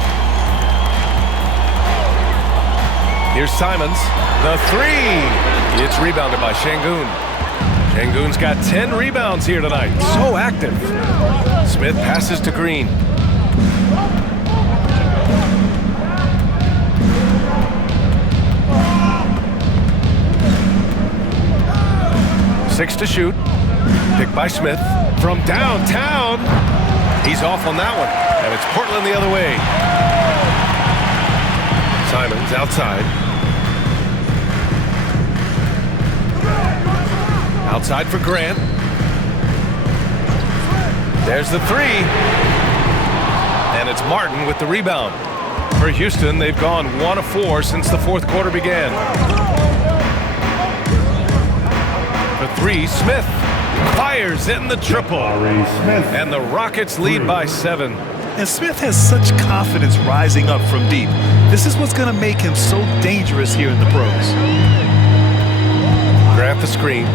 Here's Simons. The three. It's rebounded by Şengün. Şengün's got 10 rebounds here tonight. So active. Smith passes to Green. Six to shoot. Picked by Smith from downtown. He's off on that one. And it's Portland the other way. Simons outside. Outside for Grant. There's the three. And it's Martin with the rebound. For Houston, they've gone 1 of 4 since the fourth quarter began. For three, Smith fires in the triple. And the Rockets lead by 7. And Smith has such confidence rising up from deep. This is what's going to make him so dangerous here in the pros. Grant the screen.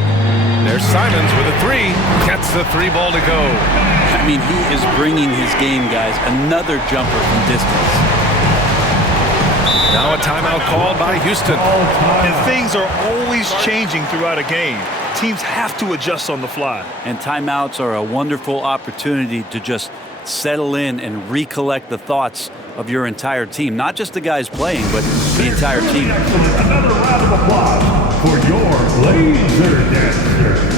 There's Simons with a three. Gets the three ball to go. I mean, he is bringing his game, guys. Another jumper from distance. Now a timeout called by Houston. And things are always changing throughout a game. Teams have to adjust on the fly. And timeouts are a wonderful opportunity to just settle in and recollect the thoughts of your entire team. Not just the guys playing, but the entire team. Another round of applause for your Blazer dancer.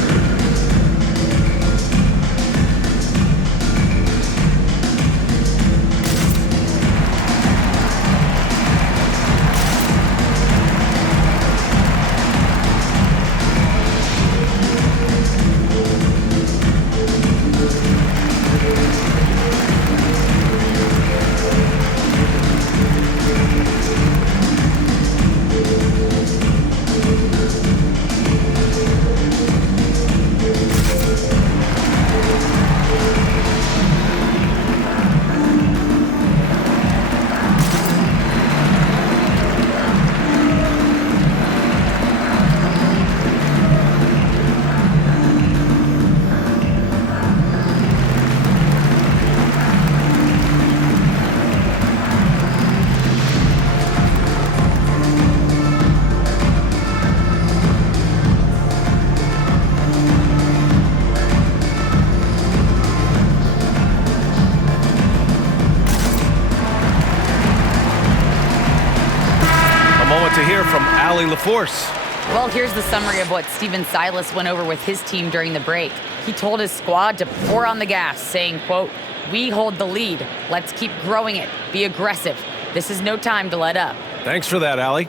To hear from Allie LaForce. Well, here's the summary of what Steven Silas went over with his team during the break. He told his squad to pour on the gas, saying, quote, "We hold the lead. Let's keep growing it. Be aggressive. This is no time to let up." Thanks for that, Allie.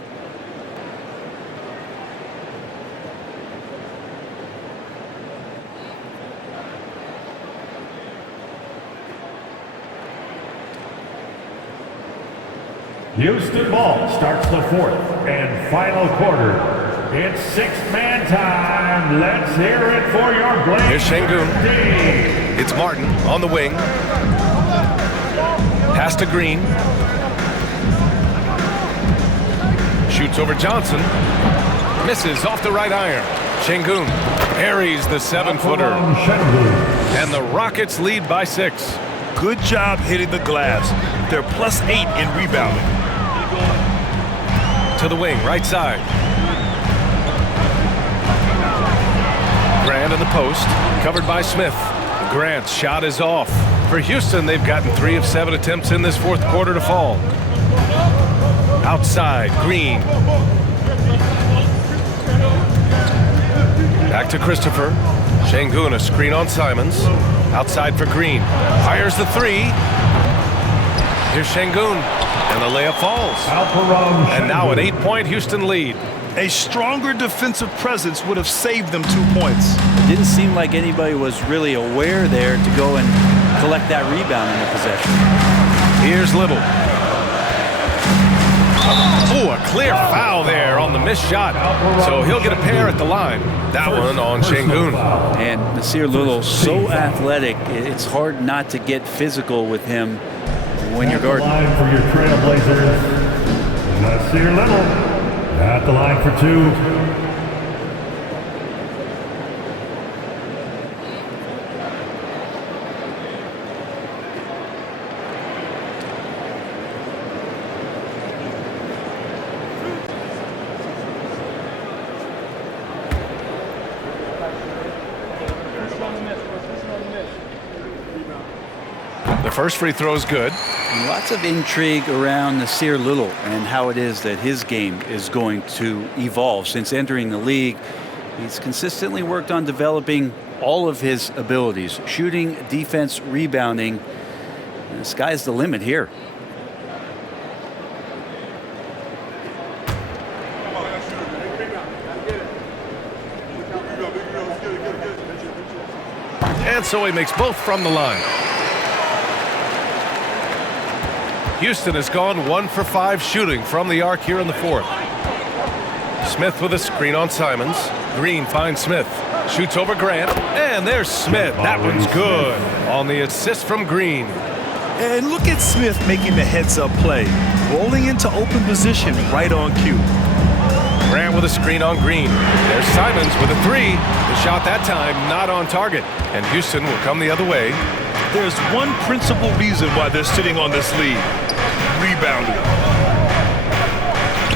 Houston ball starts the fourth and final quarter. It's six-man time. Let's hear it for your Blazer. Here's Şengün. It's Martin on the wing. Pass to Green. Shoots over Johnson. Misses off the right iron. Şengün parries the 7-footer. And the Rockets lead by 6. Good job hitting the glass. They're +8 in rebounding. To the wing, right side. Grant in the post, covered by Smith. Grant's shot is off. For Houston, they've gotten 3 of 7 attempts in this fourth quarter to fall. Outside, Green. Back to Christopher. Şengün, a screen on Simons. Outside for Green. Fires the 3. Here's Şengün. And the layup falls. And now an 8-point Houston lead. A stronger defensive presence would have saved them 2 points. It didn't seem like anybody was really aware there to go and collect that rebound in the possession. Here's Little. Oh, a clear foul there on the missed shot. So he'll get a pair at the line. That one on Şengün. And Nasir Little, so athletic, it's hard not to get physical with him when you're guarding. Line for your Trailblazers, Nasir Little at the line for 2. The first free throw is good. And lots of intrigue around Nasir Little and how it is that his game is going to evolve. Since entering the league, he's consistently worked on developing all of his abilities: shooting, defense, rebounding. And the sky's the limit here. And so he makes both from the line. Houston has gone 1 for 5 shooting from the arc here in the fourth. Smith with a screen on Simons. Green finds Smith. Shoots over Grant. And there's Smith. That one's good on the assist from Green. And look at Smith making the heads-up play, rolling into open position right on cue. Grant with a screen on Green. There's Simons with a 3. The shot that time not on target. And Houston will come the other way. There's one principal reason why they're sitting on this lead: rebounding.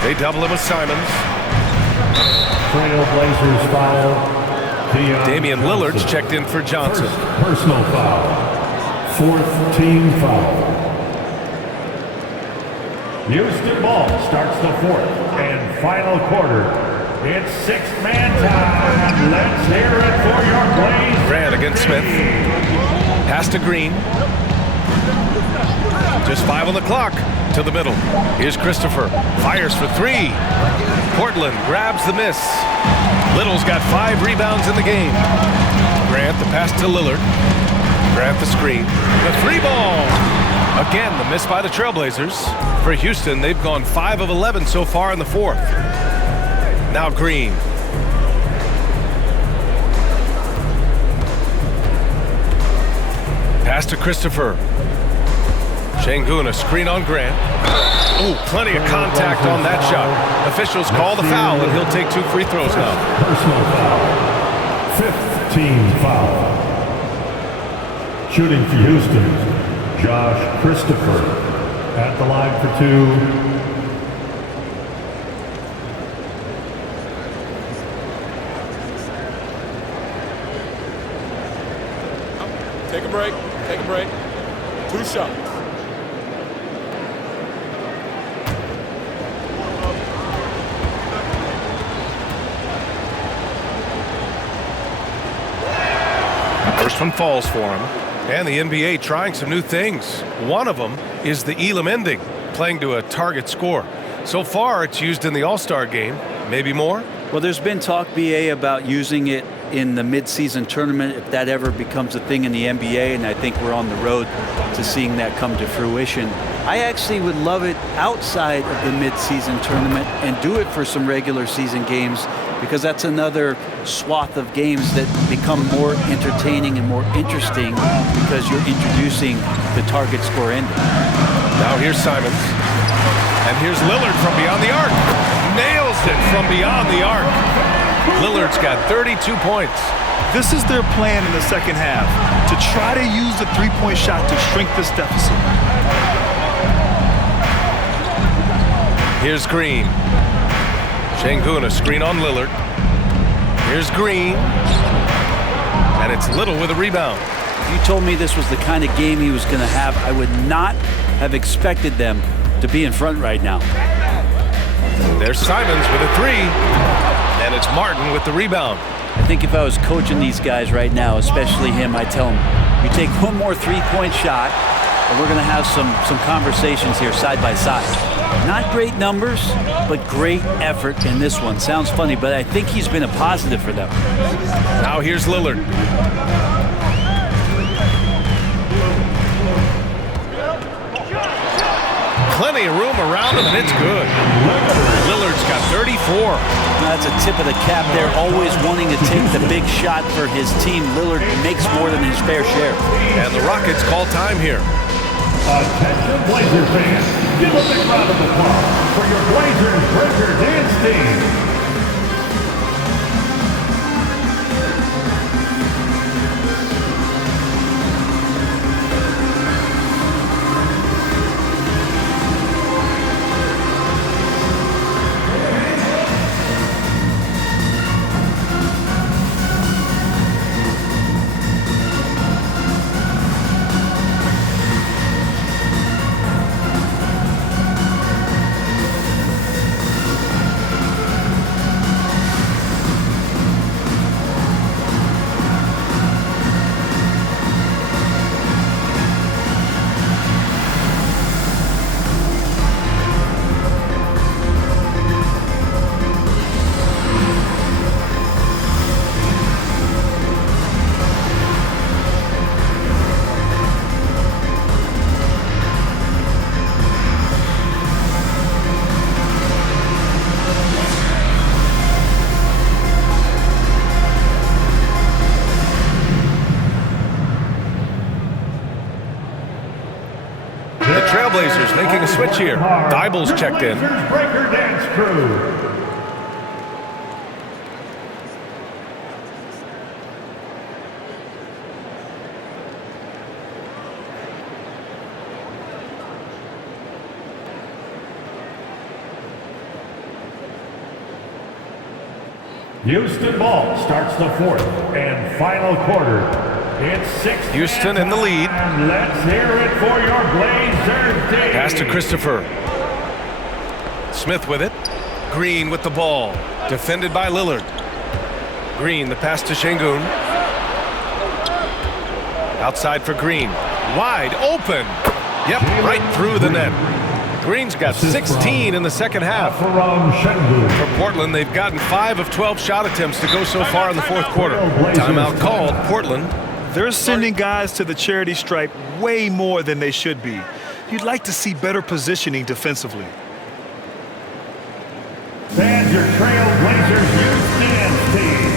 They double him with Simons. Trailblazers foul. Damian Lillard's checked in for Johnson. First personal foul. 4th team foul. Houston ball starts the 4th and final quarter. It's 6-man time. Let's hear it for your Blazers. Grant against Smith. Pass to Green. Just 5 on the clock. To the middle. Here's Christopher. Fires for 3. Portland grabs the miss. Little's got 5 rebounds in the game. Grant the pass to Lillard. Grant the screen. The 3-ball. Again, the miss by the Trailblazers. For Houston, they've gone 5 of 11 so far in the fourth. Now Green. Pass to Christopher. Şengün, a screen on Grant. Ooh, plenty of contact on that shot. Officials call the foul, and he'll take 2 free throws now. Personal foul. 5th team foul. Shooting for Houston, Josh Christopher at the line for 2. Take a break. Take a break. 2 shots. First one falls for him. And the NBA trying some new things. One of them is the Elam ending, playing to a target score. So far, it's used in the All-Star game. Maybe more? Well, there's been talk, BA, about using it in the midseason tournament if that ever becomes a thing in the NBA, and I think we're on the road to seeing that come to fruition. I actually would love it outside of the midseason tournament and do it for some regular season games, because that's another swath of games that become more entertaining and more interesting because you're introducing the target score ending. Now here's Simons. And here's Lillard from beyond the arc. Nails it from beyond the arc. Lillard's got 32 points. This is their plan in the second half, to try to use the three-point shot to shrink this deficit. Here's Green. Şengün, a screen on Lillard. Here's Green. And it's Little with a rebound. If you told me this was the kind of game he was going to have, I would not have expected them to be in front right now. There's Simons with a 3. And it's Martin with the rebound. I think if I was coaching these guys right now, especially him, I'd tell him, you take one more three-point shot, and we're going to have some conversations here side by side. Not great numbers, but great effort in this one. Sounds funny, but I think he's been a positive for them. Now here's Lillard. Plenty of room around him, and it's good. Lillard's got 34. That's a tip of the cap there, always wanting to take the big shot for his team. Lillard makes more than his fair share. And the Rockets call time here. Attention Blazer fans. Give a big round of applause for your Blazers Breaker Dance team. Trailblazers making a switch here. Dible's checked in. Breaker Dance Crew. Houston ball starts the fourth and final quarter. It's 6. Houston in the lead. And let's hear it for your Blazers team. Pass to Christopher. Smith with it. Green with the ball. Defended by Lillard. Green, the pass to Şengün. Outside for Green. Wide open. Yep, right through the net. Green's got 16 in the second half. For Portland, they've gotten 5 of 12 shot attempts to go so far in the fourth quarter. Timeout called. Portland. They're sending guys to the charity stripe way more than they should be. You'd like to see better positioning defensively. Fans, your Trailblazers youth dance team.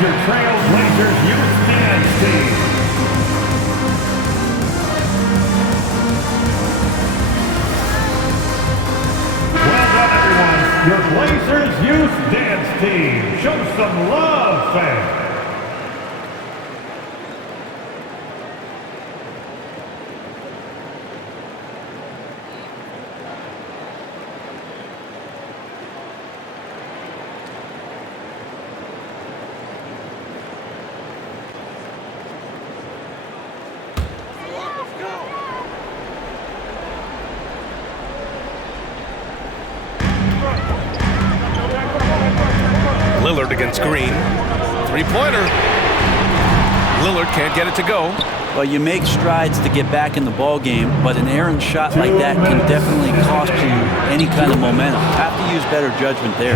Your Trailblazers youth dance team. Well done, everyone. Your Blazers youth dance team. Show some love, fans. Lillard against Green. Three-pointer. Lillard can't get it to go. Well, you make strides to get back in the ball game, but an errant shot like that can definitely cost you any kind of momentum. Have to use better judgment there.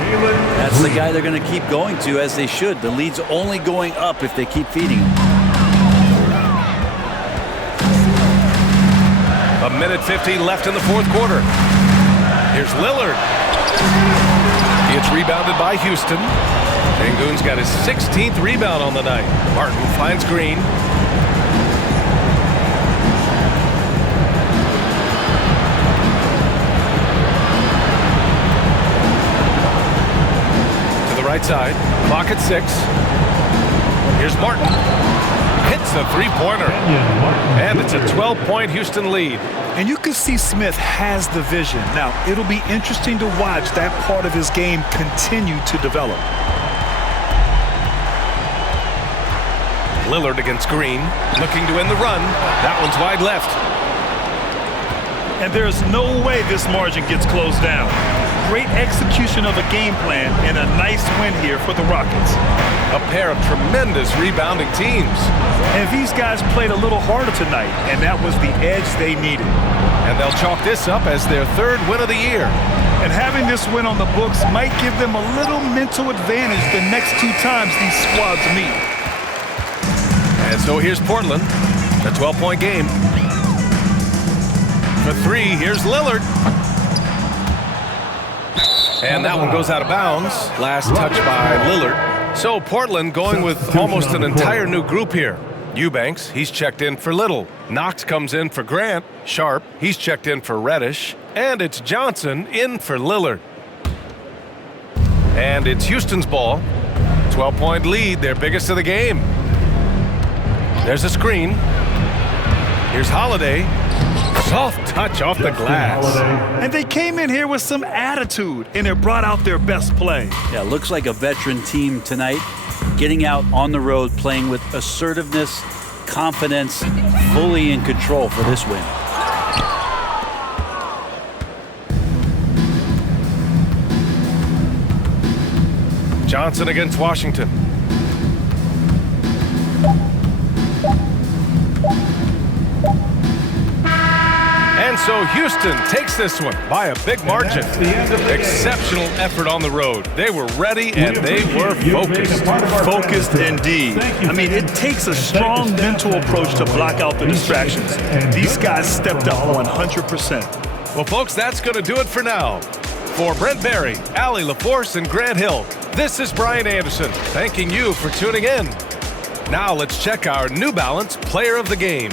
That's the guy they're going to keep going to, as they should. The lead's only going up if they keep feeding him. A minute 50 left in the fourth quarter. Here's Lillard. It's rebounded by Houston. Şengün's got his 16th rebound on the night. Martin finds Green. right side. Clock at 6. Here's Martin. Hits a three-pointer. And it's a 12-point Houston lead. And you can see Smith has the vision. Now, it'll be interesting to watch that part of his game continue to develop. Lillard against Green, looking to end the run. That one's wide left. And there's no way this margin gets closed down. Great execution of a game plan and a nice win here for the Rockets. A pair of tremendous rebounding teams. And these guys played a little harder tonight, and that was the edge they needed. And they'll chalk this up as their 3rd win of the year. And having this win on the books might give them a little mental advantage the next 2 times these squads meet. And so here's Portland, a 12-point game. For 3, here's Lillard. And that one goes out of bounds. Last touch by Lillard. So Portland going with almost an entire new group here. Eubanks, he's checked in for Little. Knox comes in for Grant. Sharp, he's checked in for Reddish. And it's Johnson in for Lillard. And it's Houston's ball. 12-point lead, their biggest of the game. There's a screen. Here's Holiday. Soft touch off the glass. And they came in here with some attitude, and it brought out their best play. Yeah, looks like a veteran team tonight, getting out on the road, playing with assertiveness, confidence, fully in control for this win. Johnson against Washington. And so Houston takes this one by a big margin. Exceptional effort on the road. They were ready and they were focused. Focused indeed. I mean, it takes a strong mental approach to block out the distractions. These guys stepped up 100%. Well, folks, that's going to do it for now. For Brent Barry, Allie LaForce, and Grant Hill, this is Brian Anderson, thanking you for tuning in. Now let's check our New Balance Player of the Game.